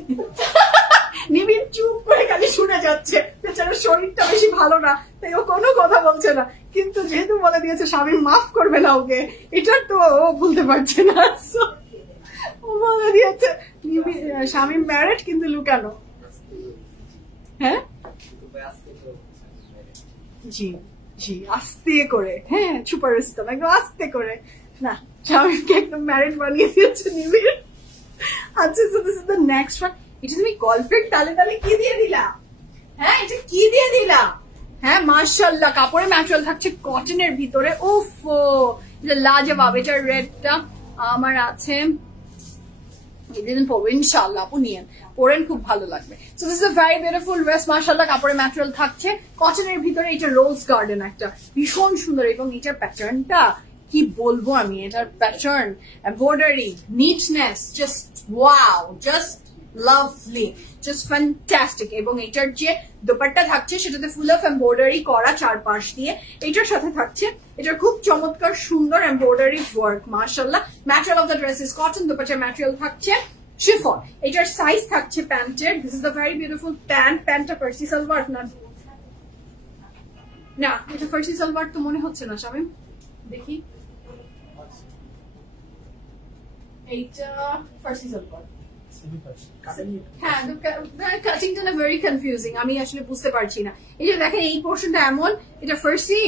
নিবিন চুপ করে খালি শুনে যাচ্ছে, বেচারার শরীরটা বেশি ভালো না, তাই ও কোনো কথা বলছে না। কিন্তু যেহেতু বলে দিয়েছে স্বামী মাফ করবে না ওকে, এটা তো ও ভুলতে পারছে না। ও বলে দিয়েছে স্বামী ম্যারিড কিন্তু লুকানো। হ্যাঁ জি জি, আস্তে করে, হ্যাঁ সুপার স্টার, একদম আস্তে করে। না, স্বামীকে একদম ম্যারিড বানিয়ে দিয়েছে নিবিন। আচ্ছা, so this is the next one. এটা তুমি গল্পের তালে তালে কি দিয়ে দিলা? হ্যাঁ, এটা কি দিয়ে দিলা? হ্যাঁ মাশাআল্লাহ, কাপড়ের ম্যাটেরিয়াল থাকছে কটনের ভিতরে। ওফো, এটা লাজবাব। এটার রেডটা আমার আছে, যেদিন পরবো ইনশাআল্লাহ আপু নিয়েন, পরেন, খুব ভালো লাগবে। So this is a very beautiful dress মাশাআল্লাহ। কাপড়ের ম্যাটেরিয়াল থাকছে কটনের ভিতরে। এটা রোজ গার্ডেন একটা, ভীষণ সুন্দর। এবং এটার প্যাটার্নটা কি বলবো আমি, এটার pattern, embroidery, neatness, just wow, just lovely, just fantastic. এবং এটার যে দোপাট্টা থাকছে সেটাতে ফুল অফ এমব্রয়ডারি করা চারপাশ দিয়ে। এটার সাথে থাকছে এটার খুব চমৎকার সুন্দর এমব্রয়ডারি ওয়ার্ক মাশাআল্লাহ। Material of the dress is cotton, দোপাট্টার ম্যাটেরিয়াল থাকছে শিফন। এটার সাইজ থাকছে প্যান্টের। This is the very beautiful pant. প্যান্টটা ফার্সি সালোয়ার না? না, এটা ফার্সি সালোয়ার তো মনে হচ্ছে না শামিম, দেখি। এইটা ফার্সি সালোয়ার। হ্যাঁ, কাটিংটা না ভেরি কনফিউজিং, আমি আসলে বুঝতে পারছি না। এই যে দেখেন এই পোর্শনটা এমন, এটা ফার্সি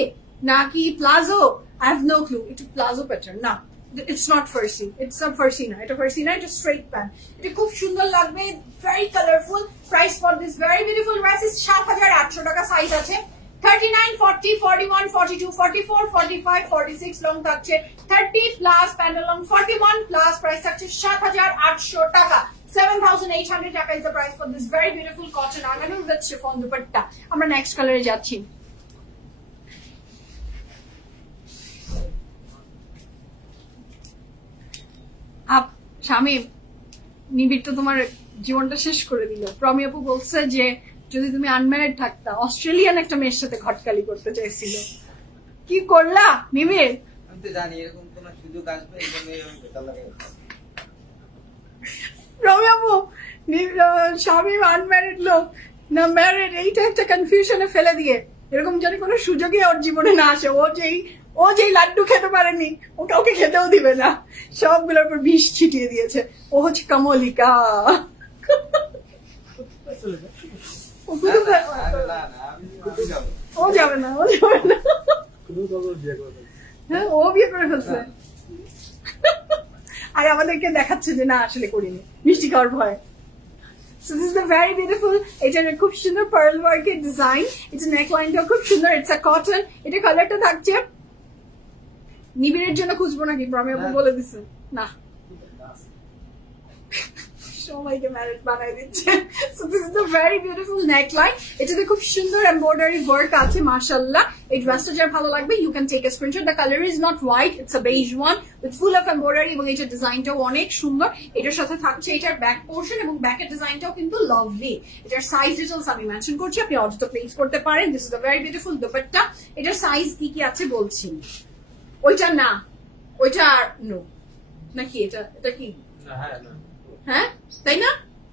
নাকি palazzo, I have no clue. এটা প্লাজো প্যাটার্ন না, it's not farshi, it's not farshi না, এটা ফার্সি না, এটা স্ট্রেট প্যান্ট। এটা খুব সুন্দর লাগবে, very colourful. Price for this very beautiful dress is 7,800 টাকা। সাইজ আছে 39, 40, 41, 42, 44, 45, 46, long থাকছে 30 plus, pant-along 41 plus, price থাকছে 7,800 টাকা। 7,800 টাকা is the price for this very beautiful cotton arganur with chiffon dupatta. আমরা নেক্সট কালারে যাচ্ছি। শামিম, নিবিড় তো তোমার জীবনটা শেষ করে দিল। প্রমি আপু বলছে যে যদি তুমি আনম্যারিড থাকতা, অস্ট্রেলিয়ান একটা মেয়ের সাথে ঘটকালি করতে চাইছিল। কি করলা নিবিড়? আমি তো জানি এরকম কোনো সুযোগ আসবে, প্রমি আপু, শামিম আনম্যারিড লোক, না ম্যারিড, এইটা একটা কনফিউশনে ফেলে দিয়ে এরকম যদি কোনো সুযোগই ওর জীবনে না আসে, ও যেই লাড্ডু খেতে পারেনি ও কাউকে খেতেও দিবে না, সবগুলোর উপর বিষ ছিটিয়ে দিয়েছে। ও হচ্ছে কমলিকা। ও যাবে না, হ্যাঁ ও বিয়ে করে ফেলছে আর আমাদেরকে দেখাচ্ছে যে না আসলে করিনি, মিষ্টি খাওয়ার ভয়। So this is a very beautiful, এটা খুব সুন্দর পার্ল ওয়ার্কের ডিজাইন, এটা নেকলাইনটা খুব সুন্দর, ইটস আ কটন। এটা কালারটা থাকছে, নিবিড়ের জন্য খুঁজবো নাকি আমি বলে দিচ্ছি না, সবাইকে ম্যারেজ বানাই দিচ্ছে। So this is a very beautiful neckline, এটাতে খুব সুন্দর এমব্রয়ডারি ওয়ার্ক আছে মাশাআল্লাহ। এই ড্রেসটা যার ভালো লাগবে you can take a screenshot. The colour is not white, it's a beige one with full of embroidery, এবং এটার ডিজাইনটাও অনেক সুন্দর। এটার সাথে থাকছে এটার ব্যাক পোর্শন, এবং ব্যাকের ডিজাইনটাও কিন্তু লাভলি। এটার সাইজ ডিটেইলস আমি মেনশন করছি, আপনি অর্ডারটা প্লেস করতে পারেন। This is a very beautiful dupatta. এটার সাইজ কি কি আছে বলছি, ওইটা না ওইটা নো নাকি এটা কি হ্যাঁ তাই না,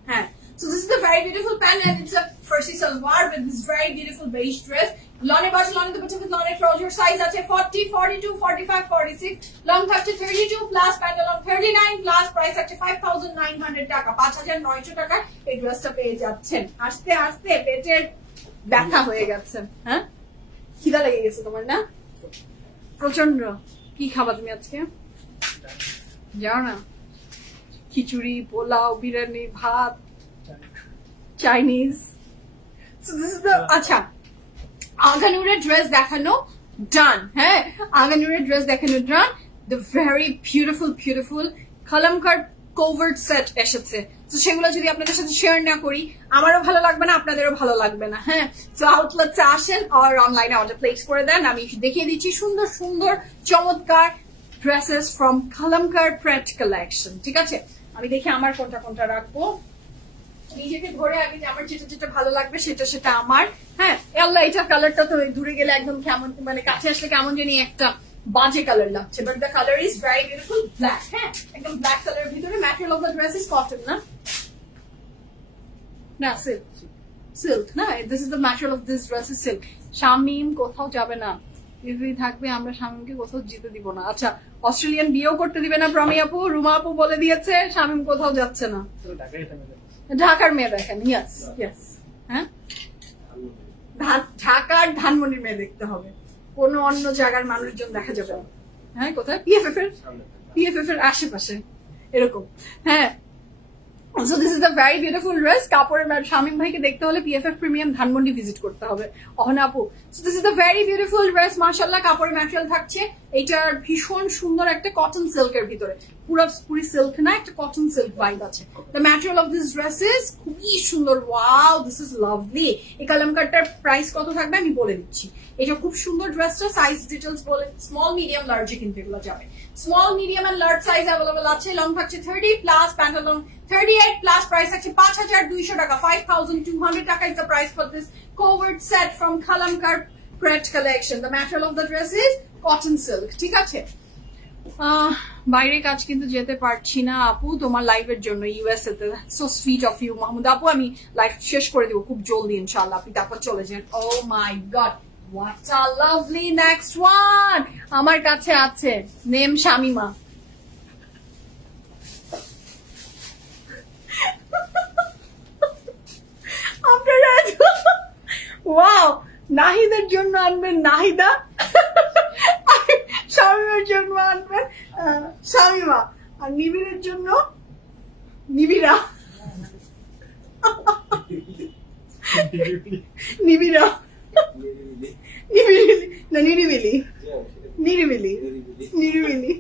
হ্যাঁ। So this is the very beautiful pant and it's a farsi salwar with this very beautiful beige dress. Lone bash lone dupatta with lone trouser size আছে 40, 42, 45, 46. Long থাকছে 32 plus pantalon 39 plus price আছে 5,900 টাকা, 5,900 টাকা এই ড্রেসটা পেয়ে যাচ্ছেন। আস্তে আস্তে পেটের ব্যথা হয়ে গেছে, হ্যাঁ খিদা লেগে গেছে তোমার না প্রচন্ড। কি খাবা তুমি আজকে যাও না, খিচুড়ি, পোলাও, বিরিয়ানি, ভাত, চাইনিজ। আচ্ছা আগানুরের ড্রেস দেখানো ডান, হ্যাঁ আগানুরের ড্রেস দেখানো done. The very beautiful kalamkari coord set এসেছে, তো সেগুলো যদি আপনাদের সাথে শেয়ার না করি আমারও ভালো লাগবে না, আপনাদেরও ভালো লাগবে না, হ্যাঁ। তো আউটলেটসে আসেন আর অনলাইনে অর্ডার প্লেস করে দেন। আমি দেখিয়ে দিচ্ছি সুন্দর সুন্দর চমৎকার ড্রেসেস ফ্রম কলমকার প্রেট কালেকশন। ঠিক আছে, আমি দেখি আমার কোনটা কোনটা রাখবো, নিজেকে ধরে আগে যে আমার যেটা ভালো লাগবে সেটা আমার, হ্যাঁ। আল্লাহ এটা কালারটা তো দূরে গেলে একদম কেমন, মানে কাছে আসলে কেমন জানি একটা বাজে কালার লাগছে, but the colour is very beautiful black, হ্যাঁ একদম ব্ল্যাক কালারের ভিতরে। Material of the dress is cotton না সিল্ক না, this is the material of this dress is silk. Shamim কোথাও যাবে না, এভাবেই থাকবে, আমরা শামিমকে কোথাও যেতে দিব না। আচ্ছা অস্ট্রেলিয়ান বিয়েও করতে দিবে না প্রমি আপু, রুমা আপু বলে দিয়েছে শামিম কোথাও যাচ্ছে না, ঢাকার মেয়ে দেখেন, ইয়েস ইয়েস, হ্যাঁ ঢাকার ধানমন্ডির মেয়ে দেখতে হবে, কোনো অন্য জায়গার মানুষজন দেখা যাবে না, হ্যাঁ কোথায় পিএফএফ এর আশেপাশে এরকম, হ্যাঁ। So this is a very beautiful dress. কাপড়ের শামিম ভাইকে দেখতে হলে PFF প্রিমিয়াম ধানমন্ডি ভিজিট করতে হবে অহনা আপু। So this is a very beautiful dress, মাশাআল্লাহ। কাপড়ের ম্যাটেরিয়াল থাকছে এটার ভীষণ সুন্দর একটা কটন সিল্কের ভিতরে, পুরি সিল্ক না, একটা কটন সিল্ক ভাইব আছে। The material of this dress is খুবই সুন্দর, ওয়াও দিস ইজ লাভলি। এই কালামকারটার প্রাইস কত থাকবে আমি বলে দিচ্ছি। এটা খুব সুন্দর ড্রেসটা, সাইজ ডিটেইলস বলে স্মল মিডিয়াম লার্জে কিন্তু এগুলো যাবে। Small medium and large size available আছে। লং থাকছে 30 প্লাস প্যান্টালন 38 প্লাস প্রাইস আছে 5,200 টাকা, 5,200 টাকা is the price for this covert set from Kalamkar Pret collection. The material of the dress is cotton silk. ঠিক আছে, বাইরে কাজ কিন্তু যেতে পারছি না আপু তোমার লাইভের জন্য ইউএসএ তে। So sweet of you Mahmud আপু, আমি লাইভ শেষ করে দিব খুব জলদি ইনশাআল্লাহ, আপনি তারপর চলে যান। ও my god what a lovely next one আমার কাছে আছে, নেম শামিমা। আপনারা ওয়াও, নাহিদের জন্য আনবেন নাহিদা, শামিমের জন্য আনবেন শামিমা, আর নিবিড়ের জন্য নিবিড়া, নিবিড়া না নিরিবিলি নিরিবিলি নিরিবিলি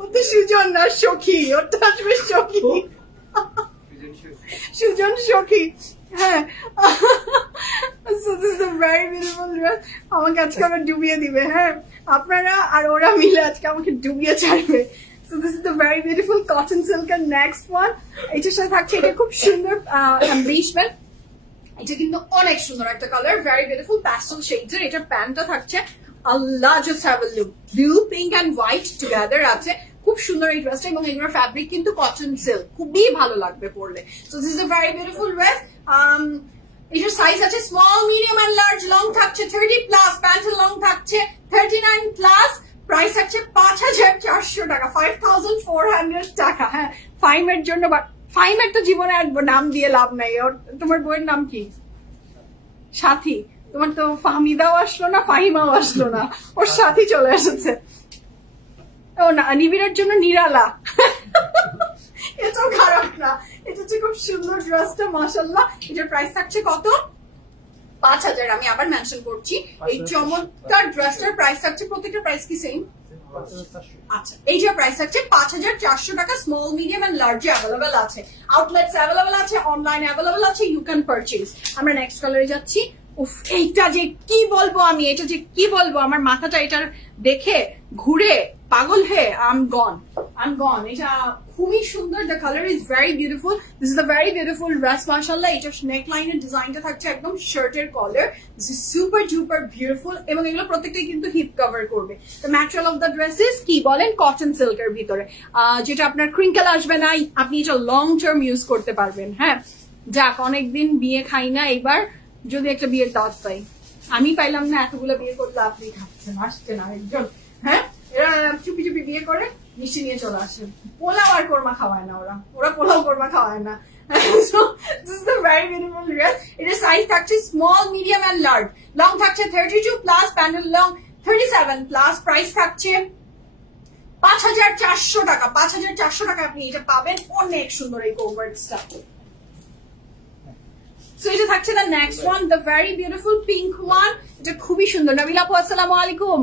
ওটা সুজন না সখী, ওটা আসবে সখী, সুজন সখী, হ্যাঁ। So this is a very beautiful dress. আমাকে আজকে আবার ডুবিয়ে দিবে, হ্যাঁ আপনারা আর ওরা মিলে আজকে আমাকে ডুবিয়ে ছাড়বে। So this is the very beautiful cotton silk and next one. এটার সাথে থাকছে এটা খুব সুন্দর embellishment, এটা কিন্তু অনেক সুন্দর একটা colour, very beautiful pastel shades এর। এটার প্যান্টটা থাকছে আল্লাহ, just have a look, blue, pink and white together আছে, খুব সুন্দর এই ড্রেসটা, এবং এগুলোর ফ্যাব্রিক কিন্তু কটন সিল্ক, খুবই ভালো লাগবে পরলে। So this is a very beautiful dress. এটার সাইজ আছে small, medium and large. Long থাকছে 30+, প্যান্টের লং থাকছে 39+। প্রাইস থাকছে 5,400 টাকা, 5,400 টাকা। হ্যাঁ, ফাইমের জন্য, ফাইমের তো জীবনে নাম দিয়ে লাভ নাই। ওর, তোমার বইয়ের নাম কি? সাথী। তোমার তো ফাহমিদাও আসলো না, ফাহিমাও আসলো না, ওর সাথী চলে এসেছে। ও না, নিবিড়ের জন্য নিরালা। এটাও খারাপ না, এটা হচ্ছে খুব সুন্দর ড্রেসটা, মাশাআল্লাহ। এটার প্রাইস থাকছে কত? 5,000। আমি আবার মেনশন করছি, এই চমৎকার ড্রেসটার প্রাইস থাকছে, প্রত্যেকটা প্রাইস কি সেম? আচ্ছা, এইটার প্রাইস থাকছে 5,400 টাকা। Small, medium and large available আছে, আউটলেটস অ্যাভেলেবল আছে, অনলাইন অ্যাভেলেবল আছে, ইউ ক্যান পারচেজ। আমরা নেক্সট কালারে যাচ্ছি। উফ, এইটা যে কি বলবো আমি, এটা যে কি বলবো, আমার মাথাটা এটার দেখে ঘুরে পাগল হয়ে আই এম গন। এটা খুবই সুন্দর, the colour is very beautiful. This is a very beautiful dress, মাশাআল্লাহ। এটার নেক লাইনের ডিজাইনটা থাকছে একদম শার্টের collar. This is super duper beautiful, এবং এগুলো প্রত্যেকটাই কিন্তু হিপ কভার করবে। The material of the dress is কি বলেন? কটন সিল্কের ভিতরে, যেটা আপনার ক্রিঙ্কেল আসবে না, আপনি এটা লং টার্ম ইউজ করতে পারবেন। হ্যাঁ, যাক, অনেকদিন বিয়ে খাই না, এবার যদি একটা বিয়ের দাওয়াত পাই। আমি পাইলাম না, এতগুলো বিয়ে করলে আপনি খাচ্ছেন, আসছেন আরেকজন। হ্যাঁ, এরা চুপি চুপি বিয়ে করে মিষ্টি নিয়ে চলে আসে। পোলাও আর কোরমা খাওয়ায় না, ওরা পোলাও কোরমা খাওয়ায় না। So this is a very beautiful dress. এটার সাইজ থাকছে small, medium and large. Long থাকছে 32+, প্যান্টেল লং 37+। প্রাইস থাকছে 5,400 টাকা। 5,400 টাকা আপনি এটা পাবেন। অনেক সুন্দর এই কোভার্টসটা। সো এটা থাকছে the next one, the very beautiful pink one. এটা খুবই সুন্দর। নাবিল আপু, আসসালামু আলাইকুম।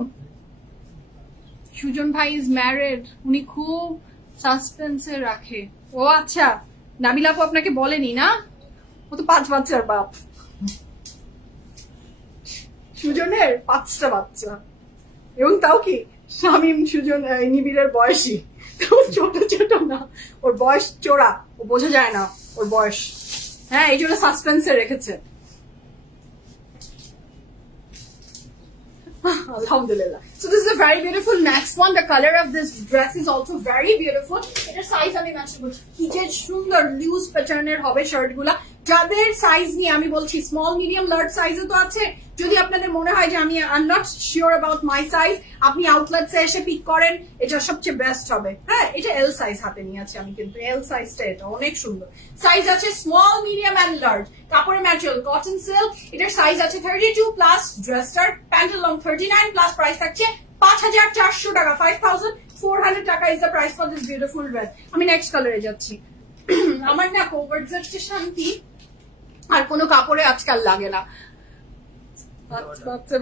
সুজন ভাই ইজ ম্যারিড, উনি খুব সাসপেন্সে রাখে। ও আচ্ছা, নাবিল আপু আপনাকে বলেনি না? ও তো 5 বাচ্চার বাপ। সুজনের 5টা বাচ্চা, এবং তাও কি শামীম সুজন নিবিড়ের বয়সী, ছোট ছোট না, ওর বয়স চোরা, ও বোঝা যায় না ওর বয়স। হ্যাঁ, এই জন্য সাসপেন্সে রেখেছে। Alhamdulillah. So this is a very beautiful next one. The color of this dress is also very beautiful. Etar size আমি মেনশন করছি, কি যে সুন্দর লুজ প্যাটার্নের হবে শার্ট গুলা। যাদের সাইজ নিয়ে আমি বলছি, স্মল, মিডিয়াম, লার্জ সাইজও তো আছে। যদি আপনাদের মনে হয় যে আমি I am not sure about my size, আপনি আউটলেটসে এসে পিক করেন, এটা সবচেয়ে বেস্ট হবে। হ্যাঁ, এটা এল সাইজ হাতে নিয়ে আছে আমি, কিন্তু এল সাইজটা এটা অনেক সুন্দর। সাইজ আছে স্মল, মিডিয়াম এন্ড লার্জ। কাপড়ের ম্যাটেরিয়াল কটন সিল্ক। এটার সাইজ আছে 32+, ড্রেসটার প্যান্টেল লং 39+। প্রাইস থাকছে 5,400 টাকা। 5,400 টাকা is the price for this beautiful dress. আমি নেক্সট কালারে যাচ্ছি। আমার না কোভার্টসের শান্তি আর কোনো কাপড়ে আজকাল লাগে না। 5 বাচ্চা,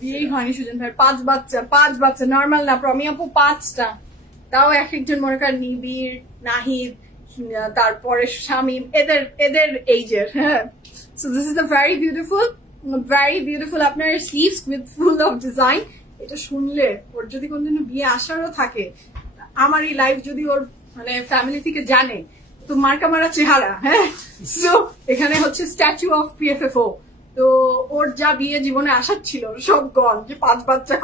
বিয়েই হয়নি সুজন ভাই। 5 বাচ্চা নর্মাল না, প্রমি আপু 5টা, তাও এক একজন মনে করেন নিবিড়, নাহিদ, তারপরে শামীম, এদের এইজের। হ্যাঁ, so this is the very beautiful আপনার sleeves with full of design. এটা শুনলে ওর যদি কোনদিন বিয়ে আসারও থাকে, আমার এই লাইফ যদি ওর মানে ফ্যামিলি থেকে জানে, তো মার্কা মারা চেহারা। হ্যাঁ, সো এখানে হচ্ছে স্ট্যাচু অফ PFFO। তো ওর যা বিয়ে জীবনে আসার ছিল সব গন, যে 5 বাচ্চা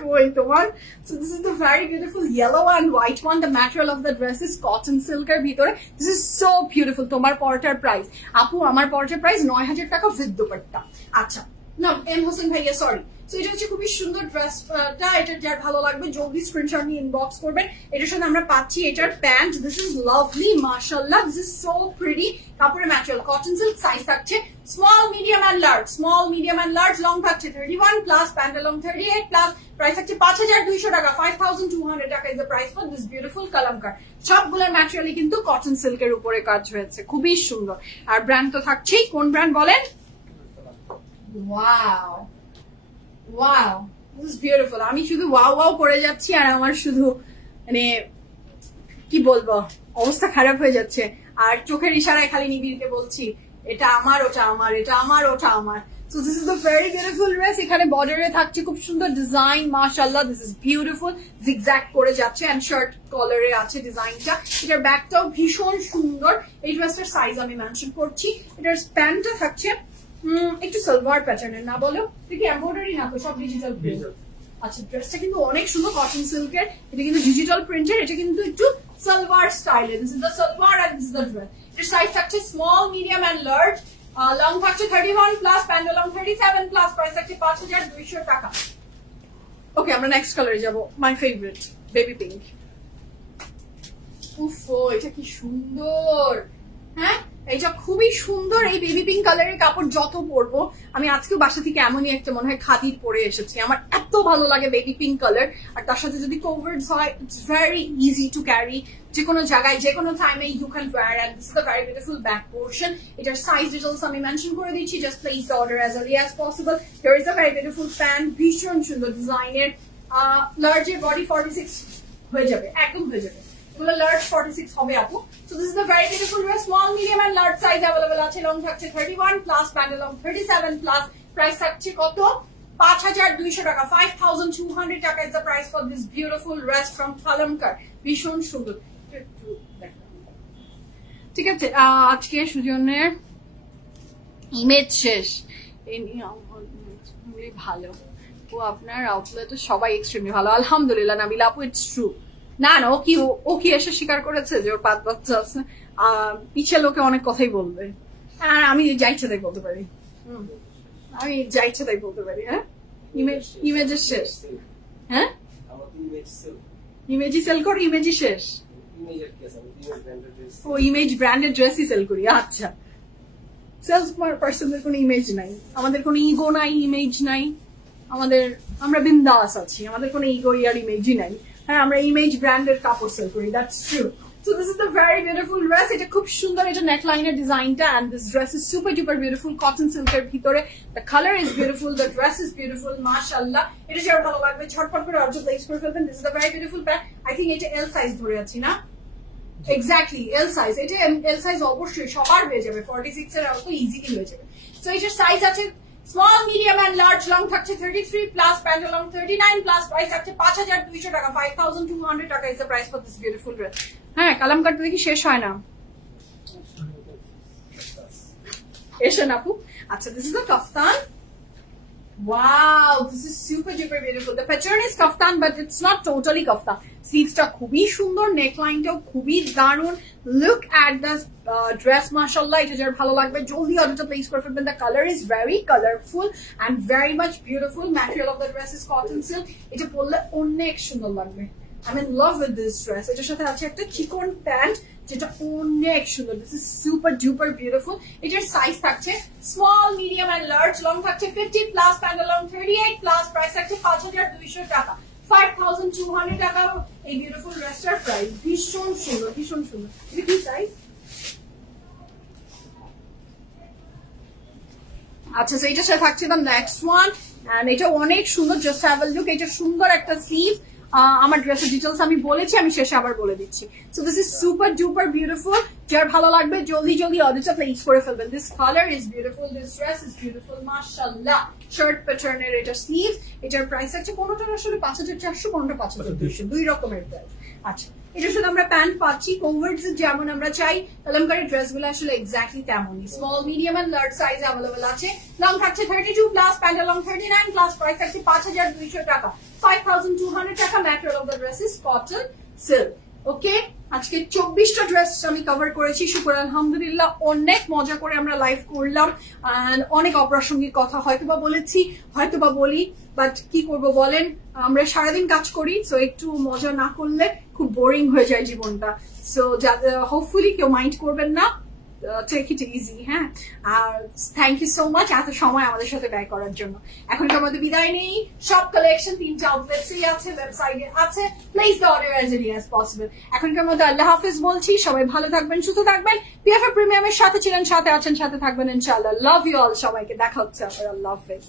কই তোমার। So this is the very beautiful yellow and white one. The material of the dress is cotton সিল্কের ভিতরে। This is so beautiful. তোমার পরটার প্রাইস আপু, আমার পরটার প্রাইস 9,000 টাকা উইথ দুপাট্টা। আচ্ছা, না এম হোসেন ভাইয়া, সরি। সো এটা হচ্ছে খুবই সুন্দর ড্রেসটা। এটা যার ভালো লাগবে জলদি স্ক্রিনশট নিয়ে ইনবক্স করবেন। এটার সাথে আমরা পাচ্ছি এটার প্যান্ট। দিস ইজ লাভলি, মাশাআল্লাহ, দিস ইজ সো প্রিটি। কাপড়ের ম্যাটেরিয়াল কটন সিল্ক। সাইজ থাকছে small, medium and large. Long থাকছে 31+, প্যান্টেল লং 38+। প্রাইস থাকছে 5,200 টাকা। 5,200 টাকা is the price for this beautiful kalamkari. সবগুলোর ম্যাটেরিয়ালই কিন্তু কটন সিল্কের উপরে কাজ হয়েছে, খুবই সুন্দর। আর ব্র্যান্ড তো থাকছেই। কোন ব্র্যান্ড বলেন? Wow, this is beautiful. আমি শুধু ওয়াও করে যাচ্ছি, আর আমার শুধু মানে কি বলবো, অবস্থা খারাপ হয়ে যাচ্ছে। আর চোখের ইশারায় খালি নিবিড়কে বলছি, এটা আমার, ওটা আমার, এটা আমার, ওটা আমার। So this is the very beautiful dress. এখানে বর্ডারে থাকছে খুব সুন্দর ডিজাইন, মাশাআল্লাহ, দিস ইজ বিউটিফুল। জিগজ্যাগ করে যাচ্ছে এন্ড শার্ট কলারে আছে ডিজাইনটা। এটার ব্যাকটাও ভীষণ সুন্দর। এই ড্রেসটার সাইজ আমি মেনশন করছি। এটার প্যান্টটা থাকছে একটু সালোয়ার প্যাটার্নের, না বলো দেখি এমব্রয়ডারি না তো, সব ডিজিটাল প্রিন্ট। আচ্ছা ড্রেসটা কিন্তু অনেক সুন্দর কটন সিল্কের, এটা কিন্তু ডিজিটাল প্রিন্টের, এটা কিন্তু একটু সালোয়ার স্টাইলে। This is the salwar and this is the dress. এর সাইজ থাকছে small, medium and large. Long থাকছে 31 plus, pant long 37 plus, price থাকছে 5200 টাকা। ওকে, আমরা নেক্সট কালারে যাব, মাই ফেভারিট বেবি পিঙ্ক। উফো, এটা কি সুন্দর। হ্যাঁ, এটা খুবই সুন্দর। এই বেবি পিঙ্ক কালারের কাপড় যত পরবো, আমি আজকেও বাসা থেকে এমনই একটা মনে হয় খাদির পরে এসেছি। আমার এত ভালো লাগে বেবি পিঙ্ক কালার। আর তার সাথে যদি কভার্স হয়, it's very easy to carry, যে কোনো জায়গায় যে কোনো টাইমে you can wear. And this is the very beautiful back portion. এটার সাইজ ডিটেইলস আমি মেনশন করে দিচ্ছি, just place the order as early as possible. Here is a very beautiful pant, ভীষণ সুন্দর ডিজাইনের। লার্জের বডি 46 হয়ে যাবে, একদম হয়ে যাবে। লার্জ 46 হবে আপু। So this is the very beautiful dress. Small, medium and large size available আছে। লং থাকছে 31 plus, pant long 37 plus, price থাকছে কত? 5200 টাকা। 5200 টাকা is the price for this beautiful dress from Kalamkar. ভীষণ সুন্দর। ঠিক আছে, আজকে সুজনের ইমেজ শেষ। ভালো, ও আপনার আউটলেটে সবাই এক্সট্রিমলি ভালো, আলহামদুলিল্লাহ। নাবিলা আপু, ইটস ট্রু। না না, ও কি এসে স্বীকার করেছে যে ওর 5 বাচ্চা আছে? পিছিয়ে লোকে অনেক কথাই বলবে, আর আমি যা ইচ্ছে তাই বলতে পারি। আমি যা ইচ্ছে তাই বলতে পারি। হ্যাঁ, ইমেজের শেষ। হ্যাঁ, ইমেজই সেল করি, ইমেজই শেষ। ও ইমেজ ব্র্যান্ডেড ড্রেসই সেল করি। আচ্ছা, সেলস পার্সনদের কোনো ইমেজ নাই, আমাদের কোনো ইগো নাই, ইমেজ নাই। আমরা বিন্দাস আছি, আমাদের কোনো ইগো আর ইমেজই নাই। হ্যাঁ, আমরা ইমেজ ব্র্যান্ডের কাপড় সেল করি, that's true. So this is the very beautiful dress. এটা খুব সুন্দর, এটা নেকলাইনের ডিজাইনটা, and this dress is super duper beautiful, cotton silk-এর ভিতরে। The color is beautiful, the dress is beautiful, mashallah. এটা যার ভালো লাগবে ঝটপট করে অর্ডার প্লেস করে ফেলবেন। This is the very beautiful pair. I think এটা L size ধরে আছি না? Exactly, L size. এটা L size অবশ্যই সবার হয়ে যাবে, 46 এর তো ইজিলি হয়ে যাবে। So এটার সাইজ আছে small, medium and large. Long থাকছে 33 plus, pant long 39 plus, price থাকছে 5200 টাকা। 5200 টাকা is the price for this beautiful dress. হ্যাঁ, কালামকারটা দেখি শেষ হয় না। এসেন আপু। আচ্ছা, this is the kaftan. Wow, this is super duper beautiful. The pattern is kaftan, but it's not totally kaftan. Sleevesটা খুবই সুন্দর, নেকলাইনটাও খুবই দারুণ। Look at the dress, mashallah. এটা যার ভালো লাগবে জলদি অর্ডারটা প্লেস করে ফেলবেন। The color is very colorful and very much beautiful. Material of the dress is cotton silk. এটা পরলে অনেক সুন্দর লাগবে। I'm in love with this dress. এটার সাথে আছে একটা চিকন প্যান্ট, যেটা অনেক সুন্দর। This is super duper beautiful. এটার সাইজ থাকছে small, medium and large. Long থাকছে 50 plus, pant long 38 plus, price থাকছে 5200 টাকা। 5200 টাকা এই বিউটিফুল ড্রেসটার প্রাইস। ভীষণ সুন্দর, ভীষণ সুন্দর। এটা কি সাইজ? আচ্ছা, so এটার সাথে থাকছে the next one, and এটা অনেক সুন্দর। Just have a look. এটা সুন্দর একটা স্লিভ। আমার ড্রেসের ডিটেলস আমি বলেছি, আমি শেষে আবার বলে দিচ্ছি। So this is super duper beautiful. যার ভালো লাগবে জলদি জলদি অর্ডারটা প্লেস করে ফেলবেন। This colour is beautiful, this dress is beautiful, মাশাআল্লাহ। শার্ট প্যাটার্নের এটা স্লিভ। এটার প্রাইস আছে কোনটার আসলে 5400, কোনটা 5200, দুই রকমের প্রাইস। আচ্ছা, এটার সাথে আমরা প্যান্ট পাচ্ছি কনভার্টস যেমন আমরা চাই। কালামকারী ড্রেসগুলো আসলে এক্স্যাক্টলি তেমনই। Small, medium and large size available আছে। লং থাকছে 32 plus, pant long 39 plus, price থাকছে 5200 টাকা। 5200 টাকা। Material of the dress is cotton silk. Okay, আজকে 24টা ড্রেস আমি কভার করেছি, শুকর আলহামদুলিল্লাহ। অনেক মজা করে আমরা লাইভ করলাম, অনেক অপ্রাসঙ্গিক কথা হয়তোবা বলেছি, হয়তোবা বলি, বাট কি করব বলেন, আমরা সারাদিন কাজ করি। সো একটু মজা না করলে খুব বোরিং হয়ে যায় জীবনটা। সো হোপফুলি কেউ মাইন্ড করবেন না, টেক ইট ইজি। হ্যাঁ, আর থ্যাংক ইউ সো মাচ এত সময় আমাদের সাথে ব্যয় করার জন্য। এখনকার মধ্যে বিদায় নেই। সব কালেকশন 3টা আউটলেটসেই আছে, ওয়েবসাইটে আছে। Place the order as early as possible. এখনকার মধ্যে আল্লাহ হাফেজ বলছি। সবাই ভালো থাকবেন, সুস্থ থাকবেন। পিএফএ প্রিমিয়ামের সাথে ছিলেন, সাথে আছেন, সাথে থাকবেন ইনশাআল্লাহ। Love you all. সবাইকে দেখা হচ্ছে আবার। আল্লাহ হাফেজ।